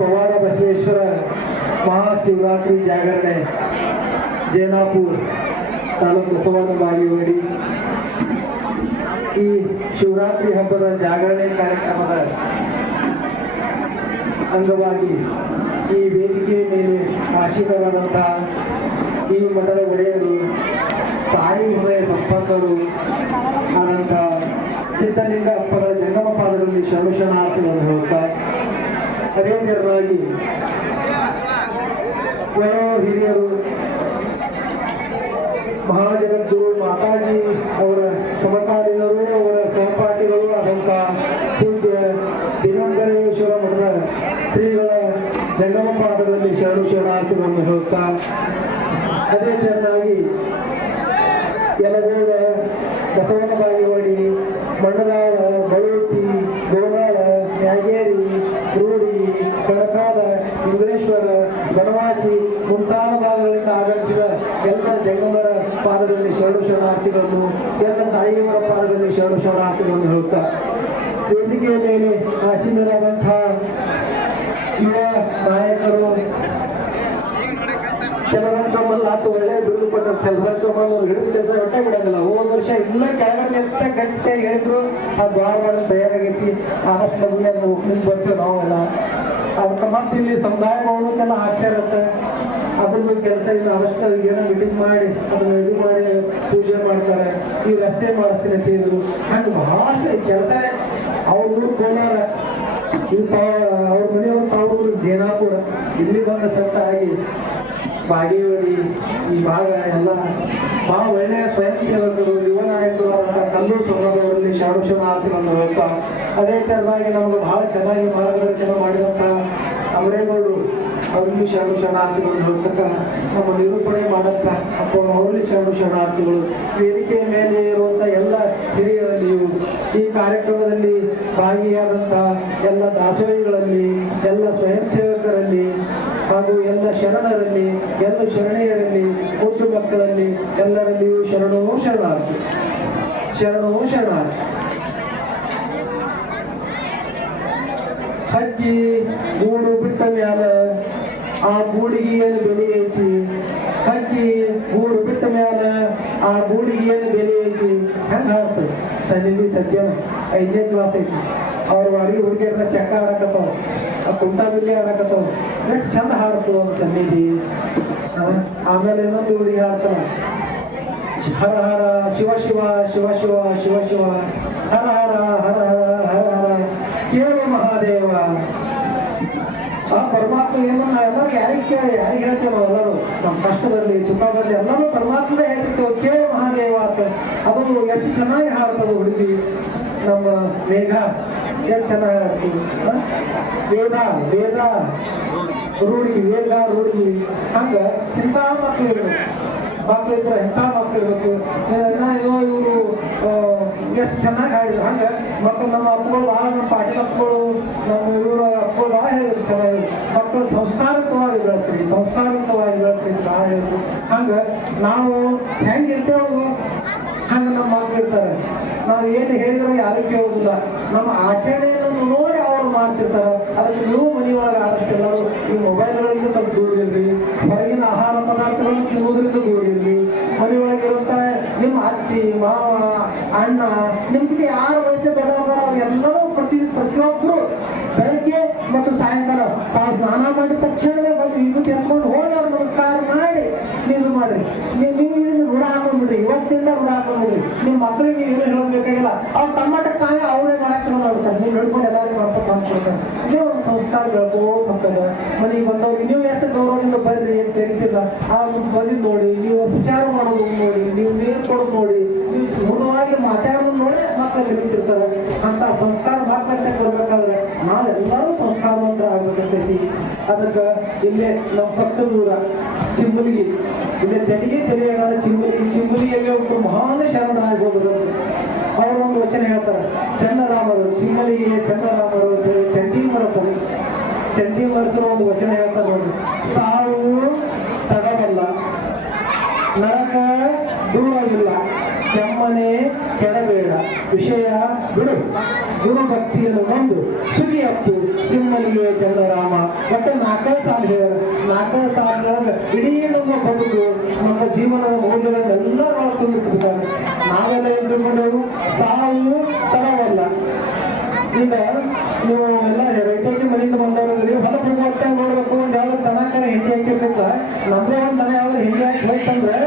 ಪವಾಡ ಬಸವೇಶ್ವರ ಮಹಾಶಿವರಾತ್ರಿ ಜಾಗರಣೆ ಜೇನಾಪುರ ತಾಲೂಕು ಬಸವನ ಬಾಗೇವಾಡಿ ಈ ಶಿವರಾತ್ರಿ ಹಬ್ಬದ ಜಾಗರಣೆ ಕಾರ್ಯಕ್ರಮದ ಅಂಗವಾಗಿ ಈ ವೇದಿಕೆಯ ಮೇಲೆ ಆಶೀರ್ವಾದಂತಹ ಈ ಮಠದ ಒಡೆಯರು ತಾಯಿ ಹೃದಯ ಸಂಪನ್ನರು ಆದಂತಹ ಸಿದ್ಧಲಿಂಗ ಅಪ್ಪಗಳ ಜಂಗಮ ಪಾದಗಳಲ್ಲಿ ಶರಣಾರ್ಥಿಗಳನ್ನು ಹೇಳುತ್ತಾ ಅದೇ ತೆರನಾಗಿ ವಯೋ ಹಿರಿಯರು ಮಹಾಜಗದ್ಗುರು ಮಾತಾಜಿ ಅವರ ಸಮಕಾಲೀನರು ಅವರ ಸಹಪಾಠಿಗಳು ಆದಂತಹ ಪೂಜ್ಯ ದಿಗಂಬರೇಶ್ವರ ಮಠದ ಶ್ರೀಗಳ ಜಂಗಮ ಪಾದಗಳಲ್ಲಿ ಶರಣಾರ್ಥಿಗಳನ್ನು ಹೇಳುತ್ತಾ ಅದೇ ತೆರನಾಗಿ ಯಲಗೋಡ ಬಸವನ ಬಾಗೇವಾಡಿ ಮಂಡಲಾಳ ಬಳುತಿ ಗೋನಾಳ ನ್ಯಾಗೇರಿ ರೂಢಿ ಕಣಕಾಲ ಇಂಗ್ಲೇಶ್ವರ ಬನವಾಸಿ ಮುಂತಾದ ಭಾಗಗಳಿಂದ ಆಗಮಿಸಿದ ಎಲ್ಲ ಜಂಗಮರ ಪಾದದಲ್ಲಿ ಶರಣಾರ್ಥಿಗಳನ್ನು ಎಲ್ಲ ತಾಯಿಯವರ ಪಾದದಲ್ಲಿ ಶರಣಾರ್ಥಿಗಳನ್ನು ಹೇಳುತ್ತಾ ವೇದಿಕೆಯ ಮೇಲೆ ಆಸೀನರಾದಂತಹ ಯುವ ನಾಯಕರು ಚಲರಂಗಮಲ್ಲ ಆತು ಒಳ್ಳೆ ಬಿರುದು ಕೊಟ್ಟರು. ಚಲರಂಗಮಲ್ಲ ಹಿಡಿದ ಕೆಲಸ ಹೊಟ್ಟೆ ಬಿಡೋದಿಲ್ಲ. ಹೋದ ವರ್ಷ ಇಲ್ಲ ಕೆಳಗಡೆ ಎತ್ತ ಗಂಟೆ ಹೇಳಿದ್ರು ಆ ದ್ವಾರ ಮಾಡೋದು ತಯಾರಾಗೈತಿ. ಆದಷ್ಟು ನಮಗೆ ಓಪನಿಂಗ್ ಬರ್ತೀವಿ ನಾವೆಲ್ಲ. ಅದಕ್ಕೆ ಮತ್ತೆ ಇಲ್ಲಿ ಸಮುದಾಯ ಭವನಕ್ಕೆಲ್ಲ ಹಾಕ್ಸ್ಯಾರ ಇರುತ್ತೆ. ಅದ್ರದ್ದು ಕೆಲಸ ಇಲ್ಲ. ಆದಷ್ಟು ಏನೋ ಮೀಟಿಂಗ್ ಮಾಡಿ ಅದನ್ನ ಇದು ಮಾಡಿ ಪೂಜೆ ಮಾಡ್ತಾರೆ. ಈ ರಸ್ತೆ ಮಾಡಿಸ್ತೀನಿ ಅಂತ ಹೇಳಿದ್ರು. ಹಂಗೆ ಬಹಳಷ್ಟು ಕೆಲಸ ಅವ್ರ ಊರು ಕೋಲಾರ, ಅವ್ರ ಮನೆಯವ್ರು ತಾವು ಜೇನಾಪುರ, ಇಲ್ಲಿ ಬಂದ ಸೆಟ್ ಆಗಿ ಬಾಗೇವಾಡಿ ಈ ಭಾಗ ಎಲ್ಲ ಬಹಳ ಒಳ್ಳೆಯ ಸ್ವಯಂ ಸೇವಕರು ಯುವ ನಾಯಕರು ಆದಂತಹ ಕಲ್ಲೂರು ಸಮಾಜದಲ್ಲಿ ಶರಣಾರ್ಥಿಗಳನ್ನು ಹೇಳ್ತಾ ಅದೇ ತರನಾಗಿ ನಮಗೆ ಬಹಳ ಚೆನ್ನಾಗಿ ಮಾರ್ಗದರ್ಶನ ಮಾಡಿದಂತಹ ಅವರೇಗೌಡರು ಅವರಲ್ಲಿ ಶರಣಾರ್ಥಿಗಳು ಹೇಳ್ತಕ್ಕ ನಮ್ಮ ನಿರೂಪಣೆ ಮಾಡಂತ ಅವರಲ್ಲಿ ಶರಣಾರ್ಥಿಗಳು ವೇದಿಕೆಯ ಮೇಲೆ ಇರುವಂತ ಎಲ್ಲ ಹಿರಿಯರಲ್ಲಿಯೂ ಈ ಕಾರ್ಯಕ್ರಮದಲ್ಲಿ ಭಾಗಿಯಾದಂತಹ ಎಲ್ಲ ದಾಸೋಹಿಗಳಲ್ಲಿ ಎಲ್ಲ ಸ್ವಯಂ ಸೇವಕರಲ್ಲಿ ಹಾಗೂ ಎಲ್ಲ ಶರಣರಲ್ಲಿ ಎಲ್ಲ ಶರಣೆಯರಲ್ಲಿ ಮುದ್ದು ಮಕ್ಕಳಲ್ಲಿ ಎಲ್ಲರಲ್ಲಿಯೂ ಶರಣಾರ್ಥಿ. ಹಕ್ಕಿ ಗೂಡು ಬಿಟ್ಟ ಮ್ಯಾಲ ಆ ಗೂಡಿಗೆ ಏನು ಬೆಲೆ ಐತಿ, ಹಕ್ಕಿ ಗೂಡು ಬಿಟ್ಟ ಮ್ಯಾಲ ಆ ಗೂಡಿಗೆ ಏನು ಬೆಲೆ ಐತಿ ಹೆಂಗ ಹಾಡ್ತದೆ. ಸನ್ನಿಧಿ ಸಜ್ಜನ 5ನೇ ಕ್ಲಾಸ್ ಐತಿ. ಅವ್ರ ವಾಡಿ ಹುಡುಗಿಯರನ್ನ ಚೆಕ್ಕ ಆಡಕತ್ತಾವ, ಆ ಕುಂಟಾ ಬಿಲ್ಲಿ ಆಡಕತ್ತಾವ. ಎಷ್ಟು ಚಂದ ಹಾಡ್ತು ಅವ್ರ ಸನ್ನಿಧಿ. ಆಮೇಲೆ ಇನ್ನೊಂದು ಹುಡುಗಿ ಹಾಡ್ತಾವ, ಹರ ಹರ ಶಿವ ಶಿವ ಶಿವ ಶಿವ ಶಿವ ಶಿವ ಹರ ಹರ ಹರ ಹರ ಹರ ಹರ ಕೇಳು ಮಹಾದೇವ. ಆ ಪರಮಾತ್ಮ ಏನು ನಾವೆಲ್ಲರೂ ಯಾರಿಗೆ ಹೇಳ್ತೇವೆ, ಎಲ್ಲರೂ ನಮ್ಮ ಕಷ್ಟ ಬರಲಿ ಸುಖ ಬರಲಿ ಎಲ್ಲರೂ ಪರಮಾತ್ಮನೇ ಹೇಳ್ತಿರ್ತೇವೆ ಕೇಳು ಮಹಾದೇವ ಅಂತ. ಅದು ಎಷ್ಟು ಚೆನ್ನಾಗಿ ಹಾಡ್ತದ ಹುಡುಗಿ ನಮ್ಮ ಮೇಘ, ಎಷ್ಟು ಚೆನ್ನಾಗಿ ಹಾಡ್ತೀವಿ. ವೇದ ರೂಢಿ ಹಂಗ ಇಂಥ ಮಕ್ಕಳು ಇದ್ರೆ ಎಂಥ ಮಕ್ಕಳು ಇರಬೇಕು. ಇವರು ಎಷ್ಟು ಚೆನ್ನಾಗಿ ಹಾಡಿದ್ರು ಹಂಗೆ. ಮತ್ತು ನಮ್ಮ ಅಪ್ಪಗಳು ಭಾಳ, ನಮ್ಮ ಪಾಟೀಲ್ ಅಪ್ಪಗಳು, ನಮ್ಮ ಇವರ ಅಪ್ಪಗಳು ಭಾಳ ಹೇಳಿದ್ರು ಚೆನ್ನಾಗಿ. ಮಕ್ಕಳು ಸಂಸ್ಕಾರಯುತವಾಗಿ ಬೆಳೆಸ್ರಿ ಭಾಳ ಹೇಳಿದ್ರು. ಹಂಗೆ ನಾವು ಹೆಂಗಿರ್ತೇವೆ ಹಂಗೆ ನಮ್ಮ ಮಕ್ಕಳು ಇರ್ತಾರೆ. ನಾವು ಏನು ಹೇಳಿದ್ರೆ ಯಾರು ಕೇಳೋದಿಲ್ಲ. ನಮ್ಮ ಆಚರಣೆಯನ್ನು ನೋಡಿ ಅವ್ರು ಮಾಡ್ತಿರ್ತಾರೆ. ಅದಕ್ಕೆ ನೀವು ಮನೆಯೊಳಗೆ ಆದಷ್ಟು ಎಲ್ಲರೂ ಈ ಮೊಬೈಲ್ಗಳಿಂದ ಸ್ವಲ್ಪ ದೂರ ಇರ್ರಿ. ಹೊರಗಿನ ಆಹಾರ ಪದಾರ್ಥಗಳನ್ನು ತಿನ್ನುವುದರಿಂದ ದೂರ ಇರ್ರಿ. ಮನೆಯೊಳಗಿರುವಂತ ನಿಮ್ಮ ಅತ್ತಿ ಮಾವ ಅಣ್ಣ ನಿಮ್ಗೆ ಯಾರು ವಯಸ್ಸು ದೊಡ್ಡವರ ಅವರೆಲ್ಲರೂ ಪ್ರತಿಯೊಬ್ಬರು ಬೆಳಗ್ಗೆ ಮತ್ತು ಸಾಯಂಕಾಲ ತಾವು ಸ್ನಾನ ಮಾಡಿದ ತಕ್ಷಣವೇ ಬಂದು ಇದು ತೆಗೆದುಕೊಂಡು ಹೋಗಿ ಅವ್ರು ನಮಸ್ಕಾರ ಮಾಡಿ ನೀವು ಮಾಡ್ರಿ. ನೀವು ಇದನ್ನು ಋಣ ಹಾಕೊಂಡ್ಬಿಡ್ರಿ, ಇವತ್ತಿಂದ ಋಣ ಹಾಕೊಂಡ್ಬಿಡ್ರಿ. ನಿಮ್ಮ ಮಕ್ಕಳಿಗೆ ನೀವು ಏನು ಹೇಳಬೇಕಾಗಿಲ್ಲ. ಅವ್ರು ತಮ್ಮಟಕ್ಕೆ ತಾವೇ ಅವರೇ ಮಾಡಕ್ಕೆ ಚಲೋ ಮಾಡ್ತಾರೆ. ನೀವು ಹೇಳ್ಕೊಂಡು ಎಲ್ಲರಿಗೂ ಮಾಡ್ಕೊಡ್ತಾರೆ. ಇದೇ ಒಂದು ಸಂಸ್ಕಾರ ಬೆಳ್ಕೋ ಮಕ್ಕಳ ಮನೆಗೆ ಬಂದವ್ರಿಗೆ ನೀವು ಎಷ್ಟು ಗೌರವದಿಂದ ಬರ್ರಿ ಅಂತ ಹೇಳ್ತಿಲ್ಲ. ಆ ಬಂದಿದ್ದು ನೋಡಿ, ನೀವು ಉಪಚಾರ ಮಾಡೋದು ನೋಡಿ, ನೀವು ನೀರು ಕೊಡೋದು ನೋಡಿ, ನೀವು ಪೂರ್ಣವಾಗಿ ಮಾತಾಡೋದು ನೋಡಿ ಮಕ್ಕಳು ಕಲಿತಿರ್ತಾರೆ. ಅಂತ ಸಂಸ್ಕಾರ ಮಾಡ್ಕೊಂತ ಬರ್ಬೇಕಾದ್ರೆ ನಾವೆಲ್ಲರೂ ಸಂಸ್ಕಾರವಂತರ ಆಗ್ಬೇಕಂತೈತಿ. ಅದಕ್ಕೆ ಇಲ್ಲೇ ನಮ್ಮ ಪಕ್ಕದ ಊರ ಚಿಂಬುಲಿಗಿ, ಇಲ್ಲೇ ತೆಲಿಯಾಗಾದ ಚಿಂಬುಲಿಯಲ್ಲಿ ಒಬ್ಬರು ಮಹಾನ್ ಶರಣರಾಗ್ಬೋದು. ಅವರೊಂದು ವಚನ ಹೇಳ್ತಾರೆ, ಚನ್ನರಾಮರು ಚಿಮ್ಮಲಿಗೆ ಚನ್ನರಾಮರು ಚಂದೀಮರಸರು ಒಂದು ವಚನ ಹೇಳ್ತಾರೆ ನೋಡಿ, ಸಾವು ತಡವಲ್ಲ, ನರಕ ದೂರವಿಲ್ಲ, ಕೆಮ್ಮನೆ ಕೆಡಬೇಡ ವಿಷಯ ಬಿಡು ಗುರುಭಕ್ತಿಯನ್ನು ಒಂದು ಸುಗಿಯಪ್ಪು ಸಿಂಹಲಿಗೆ ಚಂದ್ರರಾಮ ಮತ್ತೆ ನಾಲ್ಕೈದು ಸಾಲ ಹೇಳ ನಾಲ್ಕೈದು ಸಾಲದೊಳಗೆ ಇಡೀ ನಮ್ಮ ಬದುಕು ನಮ್ಮ ಜೀವನದ ಮೌಲ್ಯಗಳನ್ನೆಲ್ಲ ತುಂಬಿಟ್ಟಿರ್ತಾರೆ. ನಾವೆಲ್ಲ ಏನ್ ತಿಳ್ಕೊಂಡವರು ಸಾವು ತರವಲ್ಲ. ಈಗ ನೀವು ಎಲ್ಲ ರೈತರಿಗೆ ಮನೆಯಿಂದ ಬಂದವ್ರಿಗೆ ಹೊಲ ಹೋಗ್ತಾ ನೋಡ್ಬೇಕು, ಒಂದ್ ಯಾವ್ದು ದನಕರ ಹಿಂಡಿ ಹಾಕಿರ್ತೈತ, ನಮ್ದೇ ಒಂದ್ ದನ ಯಾವ್ದು ಹಿಂಡಿ ಹಾಕಿ ಹೋಯ್ತಂದ್ರೆ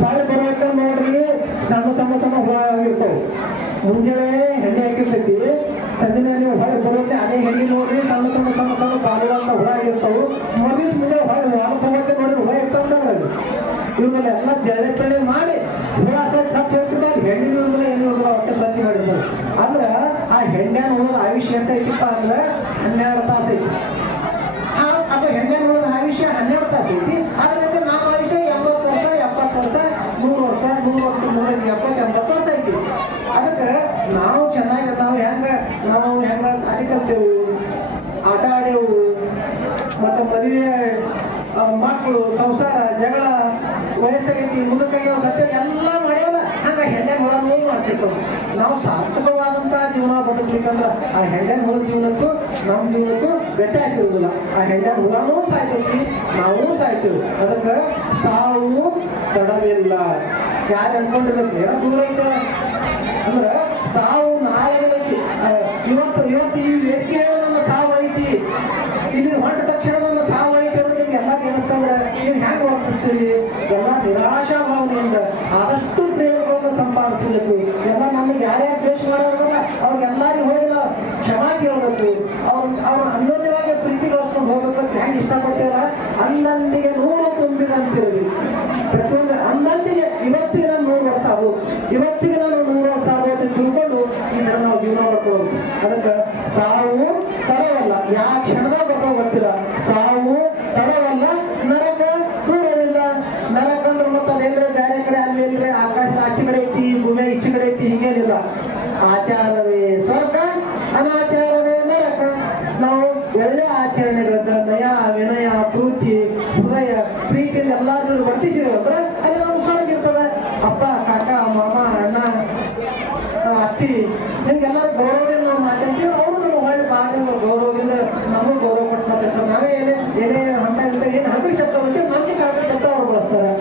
ಸಾಯಿ ಬರ್ಬೇಕಂದ್ರೆ ನೋಡ್ರಿ ಸಣ್ಣ ಸಣ್ಣ ಸಣ್ಣ ಹುಳ ಆಗಿರ್ತಾವ. ಮುಂಜಾನೆ ಹೆಂಡಿ ಹಾಕಿರ್ತೈತಿ, ಸಂಜೆ ನೀವು ಹೊಳ ಬರುತ್ತೆ ಅದೇ ಹೆಂಡಿ ನೋಡ್ರಿ ಸಣ್ಣ ಸಣ್ಣ ಸಣ್ಣ ಸಣ್ಣ ಬಾಲುವಂತ ಹುಳ ಆಗಿರ್ತಾವ. ಮದುವೆ ಮುಂಜಾನೆ ಹೊಲಕ್ಕೆ ಹೋಗಕ್ಕೆ ನೋಡಿದ್ರೆ ಹುಳ ಇರ್ತಾವ. ಇವ್ರನ್ನ ಎಲ್ಲ ಜಳೆ ಪಳೆ ಮಾಡಿ ಹುಳ ಸಚ್ಚ ಹೋಗ್ಬಿಡ್ತಾರೆ. ಹೆಂಡಿ ಇವ್ರಲ್ಲ ಏನು ಇವ್ರಲ್ಲ ಹೊಟ್ಟೆ ಸ್ವಚ್ಛ ಮಾಡಿರ್ತಾರೆ. ಅಂದ್ರೆ ಆ ಹೆಂಡ್ಯಾನ ಹುಳದ ಆಯುಷ್ಯ ಎಂಟ ಐತಿಪ್ಪ ಅಂದ್ರೆ 12 ತಾಸು ಐತಿ. ಅದು ಹೆಂಡ್ಯಾನ ಹುಳದ ಆಯುಷ್ಯ 12 ತಾಸು ಐತಿ. ಅದಕ್ಕೆ ನಮ್ಮ ಆಯುಷ್ಯ 80 ವರ್ಷ 70 ವರ್ಷ 100 ವರ್ಷ 100 ವರ್ಷ 70 ವರ್ಷ ಐತಿ. ಅದಕ್ಕೆ ನಾವು ಚೆನ್ನಾಗಿ ನಾವು ಹೆಂಗ ಅಡಿ ಕಲ್ತೇವು, ಆಟ ಆಡೇವು, ಮತ್ತೆ ಮದುವೆ ಮಕ್ಕಳು ಸಂಸಾರ ಜಗಳ ವಯಸ್ಸಾಗೈತಿ ಮುದುಕಾಗ್ಯಾವ ಸತ್ಯ ಎಲ್ಲ ಮಾಡ್ಯಾವಲ್ಲ. ಹಂಗ ಹೆಂಡ್ಯಾನ ಹುಳ ಮಾಡ್ತಿರ್ತೇವೆ. ನಾವು ಸಾರ್ಥಕವಾದಂತಹ ಜೀವನ ಬದುಕಬೇಕಂದ್ರ ಆ ಹೆಂಡ್ಯಾನ ಹುಳ ಜೀವನಕ್ಕೂ ನಮ್ಮ ಜೀವನಕ್ಕೂ ವ್ಯತ್ಯಾಸ ಇರುವುದಿಲ್ಲ. ಆ ಹೆಂಡ್ಯಾನ ಹುಳನೂ ಸಾಯ್ತೈತಿ, ನಾವು ಸಾಯ್ತೇವೆ. ಅದಕ್ಕೆ ಸಾವು ತಡವಿಲ್ಲ. ಯಾರು ಅನ್ಕೊಂಡಿರ್ಬೇಕು ಏನೋ ದೂರ ಐತೆ ಅಂದ್ರ ಸಾವು ನಾಳೆ ಐತಿ. ಇವತ್ತು ಈ ವ್ಯಕ್ತಿ ನನ್ನ ಸಾವು ಐತಿ, ಇಲ್ಲಿ ಹೊಂಟ ತಕ್ಷಣ ನನ್ನ ಸಾವು ಐತಿ ಅನ್ನೋದು ನಿಮ್ಗೆ ಎಲ್ಲ ಏನಂತಂದ್ರೆ ನೀವು ಹೆಂಗೆ ವರ್ತಿಸ್ತೀರಿ? ಎಲ್ಲ ನಿರಾಶಾ ಭಾವನೆಯಿಂದ ಆದಷ್ಟು ಪ್ರೇಮಗಳನ್ನು ಸಂಪಾದಿಸಬೇಕು. ಎಲ್ಲ ನಮಗೆ ಯಾರ್ಯಾರು ದ್ವೇಷ ಮಾಡೋದಿಲ್ಲ ಅವ್ರಿಗೆಲ್ಲರಿಗೂ ಹೋಗಿಲ್ಲ ಕ್ಷಮಾ ಕೇಳಬೇಕು. ಅವ್ರು ಅನ್ಯೋನ್ಯವಾಗಿ ಪ್ರೀತಿ ಗಳಿಸ್ಕೊಂಡು ಹೋಗ್ಬೇಕಂತ ಹೆಂಗೆ ಇಷ್ಟಪಡ್ತೀವಲ್ಲ, ಅಂದಂದಿಗೆ 100 ತುಂಬಿದಂತಿರಬೇಕು. ಪ್ರತಿಯೊಂದು ಅಂದಂದಿಗೆ ಇವತ್ತಿಗೆ ನಾನು 100 ವರ್ಷ ಆಗೋದು, ಇವತ್ತಿಗೆ ನಾನು 100 ವರ್ಷ ಆಗೋದು ತಿಳ್ಕೊಂಡು ಈ ಥರ ನಾವು ಜೀವನ ಮಾಡ್ಕೊಳ್ಳೋದು. ಅದಕ್ಕೆ ಸಾವು ತಡವಲ್ಲ, ಯಾವ ಕ್ಷಣದಾಗ ಬರ್ತೋ ಗೊತ್ತಿಲ್ಲ. ಸಾವು ತಡವಲ್ಲ, ನರಕ ದೂರವಿಲ್ಲ. ನರಕ ಅಂದ್ರೆ ಮತ್ತೆ ಅಲ್ಲೆಲ್ಲರೂ ಬೇರೆ ಕಡೆ ಅಲ್ಲಿ ಎಲ್ಲಿ ಆಕಾಶದ ಆಚೆ ಕಡೆ ಐತಿ, ಭೂಮಿ ಈಚೆ ಕಡೆ ಐತಿ, ಹಿಂಗೇನಿಲ್ಲ. ಆಚಾರವೇ ಸ್ವರ್ಗ, ಅನಾಚಾರವೇ ನರಕ. ನಾವು ಒಳ್ಳೆ ಆಚರಣೆಗಳನ್ನ ನಯ ವಿನಯ ಹೃದಯ ಪ್ರೀತಿಯಿಂದ ಎಲ್ಲಾರು ವರ್ತಿಸಿದೇವೆ ಅಂದ್ರೆ ಅಲ್ಲಿ ನಾವು ಸ್ವರ್ಗ ಇರ್ತದೆ. ಅಪ್ಪ ಕಾಕ ಮಾಮ ಅಣ್ಣ ಅತ್ತಿ ಹಿಂಗೆಲ್ಲರೂ ಗೌರವದಿಂದ ನಾವು ಮಾತಾಡ್ಸಿದ್ರೆ ಅವರು ನಮ್ಮ ಹೊಳ್ಳಿ ಬಾಳ ಗೌರವದಿಂದ ನಮಗೂ ಗೌರವ ಕೊಟ್ಟು ಮಾತಾಡ್ತಾರೆ. ನಾವೇ ಎಲೆ ಹಂತ ಏನು ಹಗಲು ಶಬ್ದ ಬಳಸಿ ನಮಗೆ ಹಗಲು ಶಬ್ದ ಅವ್ರು ಬಳಸ್ತಾರೆ.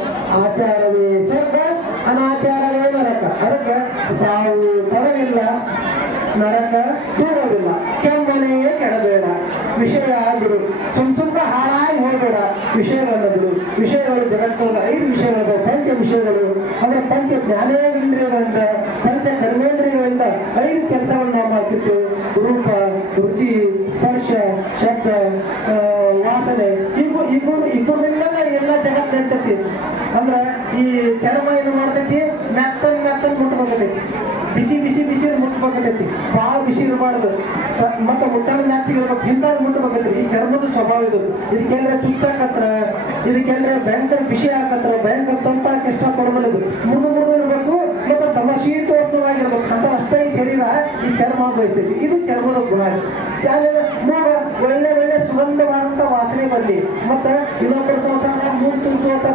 ಆಚಾರವೇ ಸ್ವರ್ಗ, ಅನಾಚಾರವೇ ನರಕ. ಅದಕ್ಕೆ ಸಾವು ತಡವಿಲ್ಲ, ನರಕ ದೂರವಿಲ್ಲ. ಕೆಮ್ಮನೆಯೇ ಕೆಡಬೇಡ, ವಿಷಯ ಬಿಡು. ಸುಮ್ಕ ಹಾಳಾಗಿ ಹೋಗಬೇಡ, ವಿಷಯಗಳನ್ನ ಬಿಡು. ವಿಷಯಗಳು ಜಗತ್ತೊಳಗೆ 5 ವಿಷಯಗಳು, ಪಂಚ ವಿಷಯಗಳು ಅಂದ್ರೆ ಪಂಚ ಜ್ಞಾನೇಂದ್ರಿಯಗಳಿಂದ ಪಂಚ ಕರ್ಮೇಂದ್ರಿಯಗಳಿಂದ 5 ಕೆಲಸಗಳನ್ನು ನಾವು ಮಾಡ್ತಿತ್ತು. ರೂಪ, ರುಚಿ, ಸ್ಪರ್ಶ, ಶಬ್ದ, ವಾಸನೆ. ಇಬ್ಬರಿಂದ ಎಲ್ಲ ಜಗತ್ ನಡ್ತೈತಿ. ಅಂದ್ರೆ ಈ ಚರ್ಮ ಏನು ಮಾಡ್ತೈತಿ, ಮೆತ್ತನ್ ಮುಟ್ಬೇಕೈತಿ, ಬಿಸಿ ಮುಟ್ಬೇಕೈತಿ. ಭಾಳ ಬಿಸಿ ಇರಬಾರ್ದು, ಮತ್ತೆ ಮುಟ್ಟಣ ಜಾಸ್ತಿ ಇರ್ಬೇಕು, ಹಿಂಗಾಗಿ ಮುಟ್ಬೇಕೈತಿ. ಈ ಚರ್ಮದ ಸ್ವಭಾವ ಇದು. ಇದಕ್ಕೆಲ್ಲರೆ ಚುಚ್ಚಾಕತ್ರ, ಇದಕ್ಕೆಲ್ಲರೆ ಭಯಂಕರ ಬಿಸಿ ಹಾಕತ್ರ, ಭಯಂಕರ ತಂಪಾಕಿ ಇಷ್ಟಪಡೋದಿಲ್ಲ. ಇದು ಮುರಿದು ಇರಬೇಕು, ಮತ್ತೆ ಸಮಶೀತೋಷ್ಣವಾಗಿರ್ಬೇಕು. ಅಂತ ಅಷ್ಟೇ ಈ ಶರೀರ ಈ ಚರ್ಮ ಬೈತೈತಿ. ಇದು ಚರ್ಮದ ಗುಣ. ಮೂಗ ಒಳ್ಳೆ ಸುಗಂಧವಾದಂತ ವಾಸನೆ ಬರಲಿ, ಮತ್ತೆ ಇನ್ನೊಬ್ಬರ ಸಂಸಾರ ಮೂರು ತುಂಬಿಸುವಂತ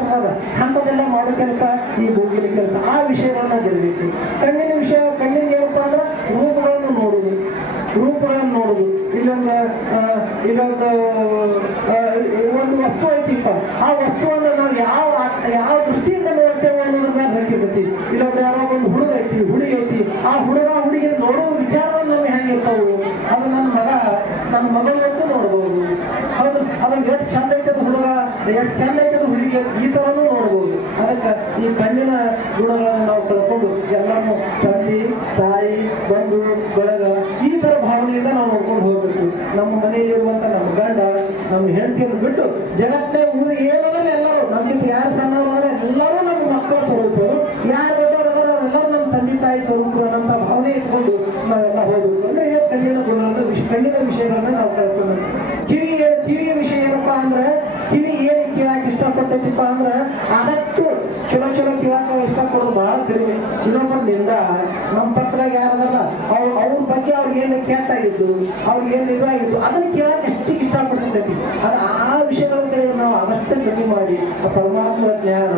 ಅಂಥದ್ದೆಲ್ಲ ಮಾಡೋ ಕೆಲಸ ಈ ಭೂಮಿಯ ಕೆಲಸ. ಆ ವಿಷಯಗಳನ್ನ ಬಿಡಬೇಕು. ಕಣ್ಣಿನ ವಿಷಯ, ಕಣ್ಣಿನ ಏನಪ್ಪಾ ಅಂದ್ರೆ ರೂಪಗಳನ್ನು ನೋಡುದು. ಒಂದು ವಸ್ತು ಐತಿಪ್ಪ, ಆ ವಸ್ತುವನ್ನು ನಾವು ಯಾವ ದೃಷ್ಟಿಯಿಂದ ನೋಡ್ತೇವೆ ಅನ್ನೋದ್ರ ಮೇಲೆ ಹಾಕಿರ್ತೈತಿ. ಇಲ್ಲೊಂದು ಯಾರೋ ಒಂದು ಹುಡುಗ ಐತಿ, ಹುಡುಗಿ ಐತಿ, ಆ ಹುಡುಗಿ ನೋಡೋ ವಿಚಾರವನ್ನು ನಮ್ಗೆ ಹೆಂಗಿರ್ತಾವು. ಅದು ನನ್ನ ಮಗಳು ಅಂತೂ ನೋಡ್ಬೋದು. ಹೌದು, ಅದ್ರಲ್ಲಿ ಎಷ್ಟು ಚಂದ ಐತದ ಹುಡುಗ, ಎಷ್ಟು ಚಂದ ಐತದ ಹುಡುಗಿ, ಈ ತರನೂ ನೋಡ್ಬೋದು. ಅದಕ್ಕೆ ಈ ಕಣ್ಣಿನ ಗುಣಗಳನ್ನು ನಾವು ಕಳ್ಕೊಂಡು ಎಲ್ಲರನ್ನು ತಂದೆ ತಾಯಿ ಬಂಧು ಬಳಗ ಈ ತರ ಭಾವನೆಯಿಂದ ನಾವು ನೋಡ್ಕೊಂಡು ಹೋಗ್ಬೇಕು. ನಮ್ಮ ಮನೆಯಲ್ಲಿರುವಂತ ನಮ್ಮ ಗಂಡ, ನಮ್ಮ ಹೆಂಡತಿಯನ್ನು ಬಿಟ್ಟು ಜಗತ್ತೇ ಏನಂದ್ರೆ ಎಲ್ಲರೂ ನಮ್ಗಿಂತ ಯಾರು ಸಣ್ಣವರಾದ್ರೆ ಎಲ್ಲರೂ ನಮ್ಮ ಮಕ್ಕಳ ಸ್ವರೂಪರು, ಯಾರು ದೊಡ್ಡವರಾದ್ರೆ ಅವರೆಲ್ಲರೂ ನಮ್ಮ ತಂದೆ ತಾಯಿ ಸ್ವರೂಪರು ಅನ್ನೋಂಥ ಭಾವನೆ ಇಟ್ಕೊಂಡು ನಾವೆಲ್ಲ ಹೋಗ್ಬೇಕು. ಅಂದ್ರೆ ಕಣ್ಣಿನ ಗುಣದ ಕಣ್ಣಿನ ವಿಷಯಗಳನ್ನ ನಾವು ಕಳ್ಕೊಂಡು. ಕಿವಿಯ ವಿಷಯ ಏನಪ್ಪಾ ಅಂದ್ರೆ, ಕಿವಿ ಏನು ಕೇಳಾಕ ಇಷ್ಟಪಟ್ಟೈತಿಪ್ಪ ಅಂದ್ರೆ ಆದಷ್ಟು ಚಲೋ ಕೇಳಾಕ ಇಷ್ಟಪಡೋದು ಬಹಳ ಕಡಿಮೆ. ಇನ್ನೊಬ್ಬರಿಂದ ನಮ್ಮ ಪಕ್ಕದಾಗ ಯಾರದಲ್ಲ ಅವ್ರ ಬಗ್ಗೆ ಅವ್ರಿಗೆ ಏನು ಕೆಟ್ಟಾಗಿದ್ದು, ಅವ್ರಿಗೆ ಏನು ಇದಾಗಿದ್ದು ಅದನ್ನ ಕೇಳಾಕ ಹೆಚ್ಚಿಗೆ ಇಷ್ಟಪಡ್ತೈತಿ. ಅದು ಆ ವಿಷಯಗಳ ಕಡೆ ನಾವು ಆದಷ್ಟು ಕಡಿಮೆ ಮಾಡಿ ಪರಮಾತ್ಮ ಜ್ಞಾನ,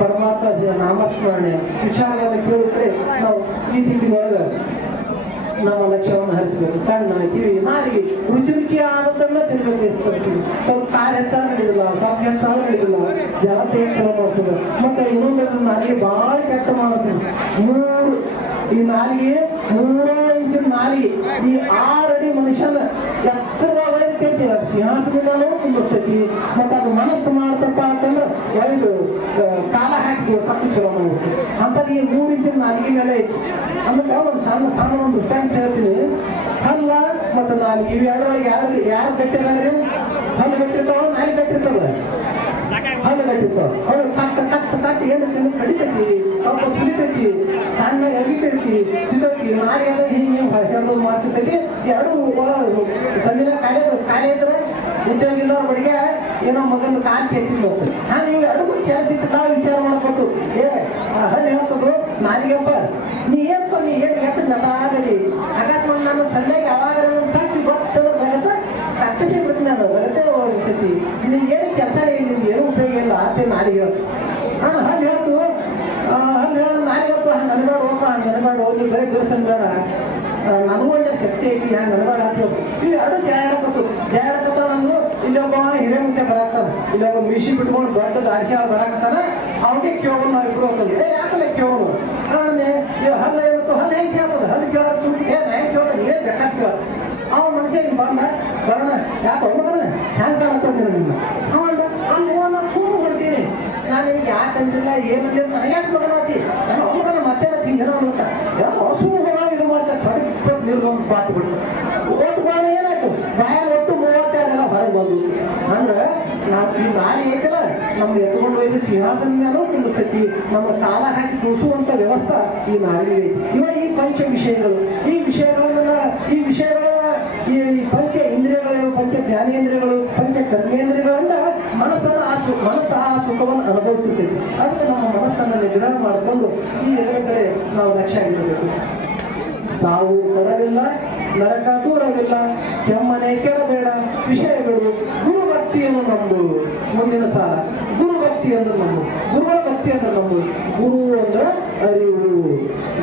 ಪರಮಾತ್ಮ ನಾಮಸ್ಮರಣೆ ವಿಚಾರಗಳನ್ನು ಕೇಳಿದ್ರೆ ನಾವು ಈ ತಿಂಗಳೊಳಗೆ ನಮ್ಮ ಲಕ್ಷ್ಯವನ್ನು ಹರಿಸಬೇಕು. ಕಣ್ಣ ಕಿವಿ ನಾಲಿಗೆ ರುಚಿ ರುಚಿಯಾದದನ್ನ ತಿನ್ಬೇಕು ಇಷ್ಟಪಡ್ತೀವಿ. ಸ್ವಲ್ಪ ಕಾರ್ ಹೆಚ್ಚಾಗ ನಡೆದಿಲ್ಲ, ಸ್ವಲ್ಪ ಹೆಚ್ಚಾಗ ನಡೆದಿಲ್ಲ, ಜಾತಿ ಹೆಚ್ಚಳ ಮಾಡ್ತದೆ. ಮತ್ತೆ ಇನ್ನೊಂದು ನಾಲಿಗೆ ಬಹಳ ಕೆಟ್ಟ ಮಾಡುತ್ತೆ. ಈ ನಾಲಿಗೆ 3 ಇಂಚಿನ ನಾಲಿಗೆ ಈ 6 ಅಡಿ ಮನುಷ್ಯನ ಎತ್ತರದ ವೈದ್ಯಕೈತಿ ಸಿಂಹಾಸನದಿಂದಲೂ ಕುಂದಿರ್ತೈತಿ. ಮತ್ತೆ ಅದು ಮನಸ್ಸು ಮಾಡ್ತಪ್ಪ ಅಂತಂದ್ರೆ ಒಯ್ದು ಕಾಲ ಹಾಕಿ ಸತ್ತು ಚಲೋ ಮಾಡ್ಬೇಕು. ಅಂತದ್ದು ಈ 3 ಇಂಚಿನ ನಾಲಿಗೆ ಮೇಲೆ ಐತಿ. ಅದಕ್ಕೆ ಒಂದು ಸಣ್ಣ ಒಂದು ದೃಷ್ಟಾಂತ ಹೇಳ್ತೀನಿ. ಹಲ್ಲ ಮತ್ತು ನಾಲಿಗೆ ಇವೆರಡರೊಳಗೆ ಯಾರು ಗಟ್ಟಿದಾರೆ? ಹಲ್ಲು ಗಟ್ಟಿರ್ತಾವ, ನಾಲಿಗೆ ಗಟ್ಟಿರ್ತಾವ. ಹಲ್ಲು ಗಟ್ಟಿರ್ತಾವ, ಅವ್ರು ಕಟ್ಟು ಏನು ತಿಂದು ಕಡಿತೈತಿ, ಅವ್ರು ಸುಲಿತೈತಿ, ಸಣ್ಣ ಅಗಿತೈತಿ, ತಿಂತೈತಿ. ನಾಲಿಗೆ ಅಂದ್ರೆ ಹಿಂಗೆ ಭಾಷೆ ಅನ್ನೋದು ಮಾಡ್ತಿರ್ತೈತಿ. ಎರಡು ಸಂದಿನ ಕಾಲೇ ಇದ್ರೆ ಉದ್ಯೋಗ ಇಲ್ಲವ್ರ ಬಡಿಗೆ ಏನೋ ಮಗನ ಕಾಲು ಕೆತ್ತಿದ್ದು ಹೋಗ್ತದೆ. ಹಾಗೆ ಇವು ಎರಡು ಕೆಲಸ ಇತ್ತು. ನಾವು ವಿಚಾರ ಮಾಡ್ಬೋದು, ಹಲ್ಲು ಹೇಳ್ತದ್ರು ನಾಲಿಗೆಪ್ಪ ನೀ ಏನು ಎಷ್ಟು ಗತಾಗಲಿ ಅಕಸ್ಮಾತ್ ನಾನು ಸಂಜೆಗೆ ಯಾವಾಗ ತಟ್ಟಿ ಗೊತ್ತದ ರಗತ ಕಟ್ಟಿಸಿ ಬಿಡ್ತೀನಿ. ನಾನು ರಗತೆ ಹೋಗ್ತೈತಿ. ನಿನ್ ಏನು ಕೆಲಸ ಇಲ್ಲ, ಏನು ಉಪಯೋಗ ಇಲ್ಲ ಅತ್ತೆ ನಾಲಿಗೆ ಹೇಳ್ತು. ಹಲ್ಲು ಹೇಳ್ತು, ಹಲ್ಲು ಹೇಳ ನಾಲಿಗೆ ಹೇಳ್ತು, ಹಂಗೆ ಅನ್ಬೇಡ ಹೋಗ, ಹಂಗೆ ಅನ್ಬೇಡ ಹೋಗಿ ಬರೀ ದಿವಸ ಬೇಡ, ನನಗೂ ಒಂದು ಶಕ್ತಿ ಐತಿ, ಹಂಗೆ ಅನ್ಬೇಡ ಅಂತ. ಇವು ಎರಡು ಜಾಡಕತ್ತ ನಾನು ಇಲ್ಲೊಬ್ಬ ಹಿರೇ ಮುಂಚೆ ಬರಾಕ್ತಾನ, ಇಲ್ಲೊಬ್ಬ ಮಿಷಿ ಬಿಟ್ಕೊಂಡು ದೊಡ್ಡ ದಾಡ್ಸಿ ಬರಾಕತ್ತಾನ. ಅವನಿಗೆ ಕೇಳೋಣ ನಾವು ಇಬ್ರು ಹೋಗ್ತದೆ. ಯಾಕಲ್ಲ ಕೇಳೋಣ ಹಲ್ಲ ಇರುತ್ತೋ ಹಲ್ಲು ಹೆಂಗೆ ಕೇಳ್ತದೆ? ಹಲ್ಲು ಕೇಳೋದು ಹೆಂಗೆ ಕೇಳೋದು? ಏನ್ ಬೇಕಾದ್ ಕೇಳ. ಅವ ಮನುಷ್ಯ ಹಿಂಗೆ ಬರೋಣ ಯಾಕೆ ಹೋಗೋಣ ಹ್ಯಾಂಗ ಕಾಣತ್ತಂದಿರ ನಿನ್ನ ಅಲ್ಲ ಸುಮ್ಮನೆ ಹೊಡ್ತೀನಿ. ನಾನು ನಿಮ್ಗೆ ಯಾಕೆ ಅಂದಿಲ್ಲ ಏನಿಲ್ಲ ನನಗೆ ಯಾಕೆ ಮಗನಾತಿ ನಾನು ಅವಮಗನ ಮತ್ತೆ ತಿಂಗೇನೋ ಅಂತ ಏನೋ ಸುಮ್ಮನೆ ಹೋಗ ಇದು ಮಾಡ್ತಾರೆ. ಬಡಿ ನಿರ್ಬಂಧ ಪಾಟ್ ಬಿಟ್ಟು ಒಟ್ಟು ಬಾಳ ಏನಾಯ್ತು ಬಾಯಲ್ಲಿ ಒಟ್ಟು 32 ಹೊರಗೆ ಬಂದು. ಅಂದ್ರೆ ನಾವು ಈ ನಾಳೆ ಐತಲ್ಲ ನಮ್ಗೆ ಎತ್ಕೊಂಡು ಹೋಗಿ ಸಿಂಹಾಸನ ಕುಂದಿರ್ತೈತಿ. ನಮ್ಮ ಕಾಲ ಹಾಕಿ ತೋರಿಸುವಂತ ವ್ಯವಸ್ಥೆ ಈ ನಾಳೆ ಐತಿ. ಈ ಪಂಚ ವಿಷಯಗಳು ಈ ಪಂಚ ಇಂದ್ರಿಯಗಳು, ಪಂಚ ಜ್ಞಾನೇಂದ್ರಿಯಗಳು, ಪಂಚ ಕರ್ಮೇಂದ್ರಿಯಗಳಿಂದ ಮನಸ್ಸನ್ನು ಆ ಸುಖವನ್ನು ಅನುಭವಿಸುತ್ತೈತಿ. ಅದಕ್ಕೆ ನಮ್ಮ ಮನಸ್ಸನ್ನು ನಿಗ್ರಹ ಮಾಡಿಕೊಂಡು ಈ ಎರಡು ಕಡೆ ನಾವು ಲಕ್ಷ್ಯ ಆಗಿರಬೇಕು. ಸಾವು ತರಲಿಲ್ಲ, ನರಕ ದೂರವಿಲ್ಲ, ಕೆಮ್ಮನೆ ಕೆಳಬೇಡ, ವಿಷಯಗಳು ಗುರುಭಕ್ತಿಯನ್ನು ನಮ್ಮದು. ಮುಂದಿನ ಸಾಲ ಗುರುಭಕ್ತಿ ಅಂದ್ರೆ ನಮ್ಮದು. ಗುರುಗಳ ಭಕ್ತಿ ಅಂದ್ರೆ ನಮ್ಮದು. ಗುರು ಅಂದ್ರೆ ಅರಿವು,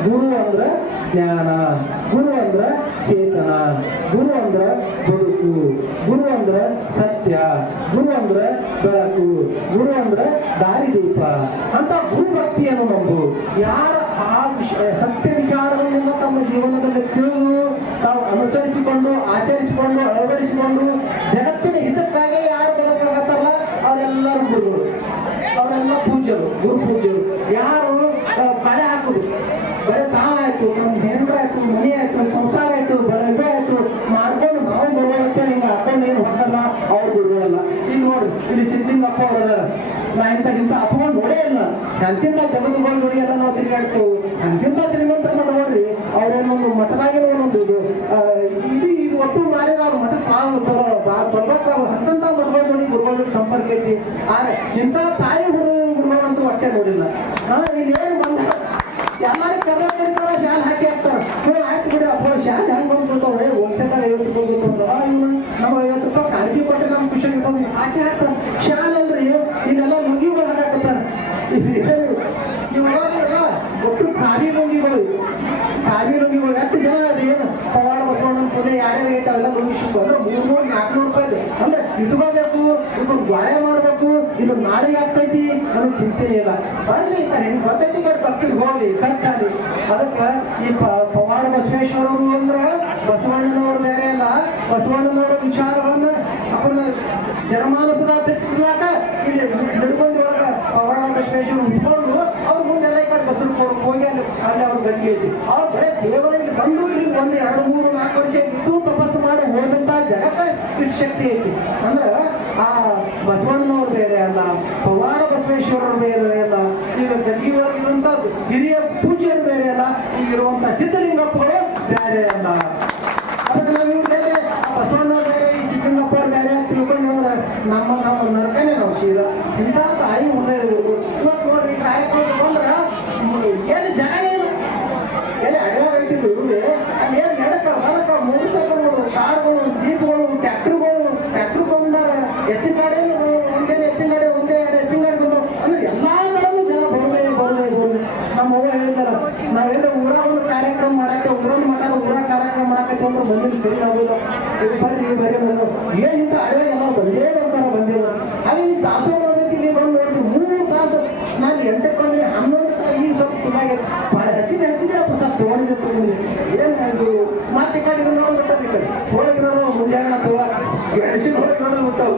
ಗುರು ಅಂದ್ರೆ ಜ್ಞಾನ, ಗುರು ಅಂದ್ರೆ ಚೇತನ, ಗುರು ಅಂದ್ರೆ ಬದುಕು, ಗುರು ಅಂದ್ರೆ ಸತ್ಯ, ಗುರು ಅಂದ್ರೆ ಬೆಳಕು, ಗುರು ಅಂದ್ರೆ ದಾರಿದೀಪ ಅಂತ ಗುರುಭಕ್ತಿಯನ್ನು ನಮ್ಮದು. ಯಾರ ಆ ಸತ್ಯ ವಿಚಾರಗಳನ್ನೆಲ್ಲ ತಮ್ಮ ಜೀವನದಲ್ಲಿ ತಿಳಿದು ತಾವು ಅನುಸರಿಸಿಕೊಂಡು ಆಚರಿಸಿಕೊಂಡು ಅಳವಡಿಸಿಕೊಂಡು ಜಗತ್ತಿನ ಹಿತಕ್ಕಾಗಿ ಯಾರು ಬದುಕಾಗತ್ತಾರಲ್ಲ ಅವರೆಲ್ಲರೂ ಗುರುಗಳು, ಅವರೆಲ್ಲ ಪೂಜ್ಯರು, ಗುರು ಪೂಜ್ಯರು. ಯಾರು ಬಳೆ ಹಾಕುದು ಬಳೆ ತಾವಾಯ್ತು, ನಮ್ಮ ಹೆಣ್ಣಾಯ್ತು, ಮನೆ ಆಯ್ತು, ಸಂಸಾರ ಆಯ್ತು, ಬೆಳಗ್ಗೆ ಆಯ್ತು ಮಾಡ್ಕೊಂಡು ನಾವು ಬರುವಂತೆ ಹಿಂಗೆ ಹಾಕೊಂಡು ಏನು ಹೊಟ್ಟಲ್ಲ ಅವ್ರು ಗುರುಗಳಲ್ಲ. ಈಗ ನೋಡಿ ಇಲ್ಲಿ ಸಿದ್ಲಿಂಗಪ್ಪ ಅವರದಾರ, ನಾ ಇಂಥ ಅಪ್ಪಗಳು ನೋಡೇ ಇಲ್ಲ. ಅಂತಿಂತ ಜಗತ್ತುಗಳು ನೋಡಿ ಎಲ್ಲ ನಾವು ತಿರುಗಾಡ್ತೇವೆ. ಅಂತಿಂತ ಶ್ರೀಮಂತರ ಮಠ ನೋಡ್ರಿ, ಅವ್ರೊಂದೊಂದು ಮಠದಾಗಿರೋ ಒಂದೊಂದು ಇದು ಒಟ್ಟು ಮಾರಿ ನಾವು ಮಠ ಬರ್ಬೇಕಾಗ ಅಂತಂತ ಮಠಗಳು ನೋಡಿ ಗುರುಗಳ ಸಂಪರ್ಕ ಐತಿ. ಆದ್ರೆ ಇಂಥ ತಾಯಿ ಗುರುಗಳಂತೂ ಹೊಟ್ಟೆ ನೋಡಿಲ್ಲ. ಇಲ್ಲಿ ಏನು ಬಂದ ಎಲ್ಲರೂ ಕರ್ನಾಟಕ ಶಾಲೆ ಹಾಕಿ ಹಾಕ್ತಾರ. ಆಯ್ತು ಬಿಡಿ ಅಪ್ಪ ಶಾಲೆ ಹೆಂಗೆ ಬಂದ್ಬಿಡ್ತಾವ್ರೆ, ಹೋಲ್ಸೇಲಾಗ 50 ರೂಪಾಯಿ ಕೊಡ್ತಾರ. ಇವನು ನಮ್ಮ 50 ರೂಪಾಯಿ ಕಾಳಜಿ ಕೊಟ್ಟರೆ ನಮ್ಮ ಖುಷಿಯಾಗಿ ಇರ್ಬೋದು ಹಾಕಿ ಹಾಕ್ತಾರ. ಶಾಲೆ ಅಲ್ರಿ ಇಲ್ಲೆಲ್ಲ ಮುಗಿಗಳು ಹಾಕಾಕತ್ತಾರ. ಇವೆಲ್ಲ ಒಟ್ಟು ಖಾಲಿ ಲುಂಗಿಗಳು ಎಷ್ಟು ಜನ ಅದು ಏನು ಪವಾಡ ಬಸವಣ್ಣನ ಪುಣೆ ಯಾರ್ಯಾರು ಐತೆ ಅವೆಲ್ಲ ಲುಂಗಿಸ್ಬೇಕು ಅಂದ್ರೆ 300-400 ರೂಪಾಯಿ. ಅಂದ್ರೆ ಇಟ್ಕೋಬೇಕು, ಇದು ಗಾಯ ಮಾಡ್ಬೇಕು, ಇದು ನಾಳೆ ಆಗ್ತೈತಿ ಅನ್ನೋ ಚಿಂತೆ ಇಲ್ಲ. ಬರ್ಲಿ ನಿಮ್ಗೆ ಬರ್ತೈತಿ ಬಟ್ ಪಕ್ಕಕ್ಕೆ ಹೋಗ್ಲಿ ಖರ್ಚಾಗಿ. ಅದಕ್ಕೆ ಈ ಪವಾಡ ಬಸವೇಶ್ವರರು ಅಂದ್ರೆ ಬಸವಣ್ಣನವರು ಬೇರೆ ಅಲ್ಲ. ಬಸವಣ್ಣನವರ ವಿಚಾರವನ್ನ ಅವನ್ನ ಜನಮಾನಸದ ತೆಗೆದ್ಲಾಕ ಇಲ್ಲಿ ಹಿಡ್ಕೊಂಡೊಳಗ ಪವಾಡ ಬಸವೇಶ್ವರ ಹಿಡ್ಕೊಂಡು ಅವ್ರ ಮುಂದೆಲ್ಲ ಈ ಕಡೆ ಬಸರು ಹೋಗಿ ಅಲ್ಲಿ ಅವ್ರ ಗಂಗೆ ಐತಿ. ಅವ್ರು ಬರೇ ದೇವರಲ್ಲಿ ಬಂದು ಇಲ್ಲಿ 1, 2, 3, 4 ವರ್ಷ ಇದ್ದು ತಪಸ್ಸು ಮಾಡಿ ಹೋದಂತ ಜಗತ್ತ ಇಷ್ಟು ಶಕ್ತಿ ಐತಿ. ಅಂದ್ರೆ ಆ ಬಸವಣ್ಣನವ್ರು ಬೇರೆ ಅಲ್ಲ, ಪವಾಡ ಬಸವೇಶ್ವರರು ಬೇರೆ ಅಲ್ಲ, ಈಗ ಗಂಗಿ ಒಳಗಿರುವಂತ ಹಿರಿಯ ಪೂಜ್ಯರು ಬೇರೆ ಅಲ್ಲ, ಈಗಿರುವಂತ ಸಿದ್ಧಲಿಂಗಪ್ಪಗಳು ಬೇರೆ ಅಲ್ಲ. ಅದಕ್ಕೆ ನಾವು ಇವ್ರು ಬೇರೆ ಬಸವಣ್ಣವ್ರು ಬೇರೆ, ಈ ಸಿದ್ಧಲಿಂಗಪ್ಪ ಬೇರೆ ತಿಳ್ಕೊಂಡು ನಮ್ಮ ನರಕನೇ ನಾವು ಸೀದಾ ಇಂಥ ತಾಯಿ ಮುಂದೆ ಇರಬೇಕು. ಇವತ್ತು ನೋಡ್ರಿ ಕಾಯ್ಕೊಂಡು ಬಂದ್ರೆ ಏನು ಜನ ಏನು ಎಲ್ಲಿ ಅಡವಾಗ ಐತಿದ್ರು ಇರುವುದೇ ಅಲ್ಲಿ ಏನು ನಡಕ ಹೊಲಕ ಮೋಟರ್ ಸೈಕಲ್ಗಳು, ಕಾರ್ಗಳು, ಜೀಪ್ಗಳು, ಟ್ರ್ಯಾಕ್ಟರ್ ಬಂದಾರ. ಎತ್ತಿನ ಗಾಡಿ ಒಂದೇನು ಎತ್ತಿನ ಗಾಡಿ ಒಂದೇ 2 ಎತ್ತಿನ ಗಾಡಿ ಬಂದವು. ಅಂದ್ರೆ ಎಲ್ಲಾ ಕಡೆನೂ ಜನ ನಗುದು ಬರ್ರಿ ಬರ್ರಿ ಅನ್ನೋದು ಏನಿಂತ ಹಳೆ ಎಲ್ಲ ಬಂದೇ ಬಂದೇವು ಅಲ್ಲಿ ತಾಸು ನೋಡೈತಿ ಇಲ್ಲಿ ಬಂದು ನೋಡ್ತೀವಿ 3 ತಾಸು ನಾನು 8ಕ್ಕೆ ಬಂದ್ರೆ 11 ಈಗ ಸ್ವಲ್ಪ ಚೆನ್ನಾಗಿದೆ ಹಚ್ಚಿದೆ ಅಪ್ಪ ಸ್ವಲ್ಪ ತಗೊಂಡಿದ್ದೆ ತಗೊಂಡಿದ್ದೆ ಏನಾಯ್ತು ಮತ್ತೆ ಈ ಕಡೆ ನೋಡ್ಬಿಟ್ಟದ ಈ ಕಡೆ ಹೋಳಿಗೆ ನೋಡುವ ಮುಂಜಾನೆ ಗೆಣಸಿನ ಹೋಳಿಗೆ ನೋಡೋದು ಗೊತ್ತಾವು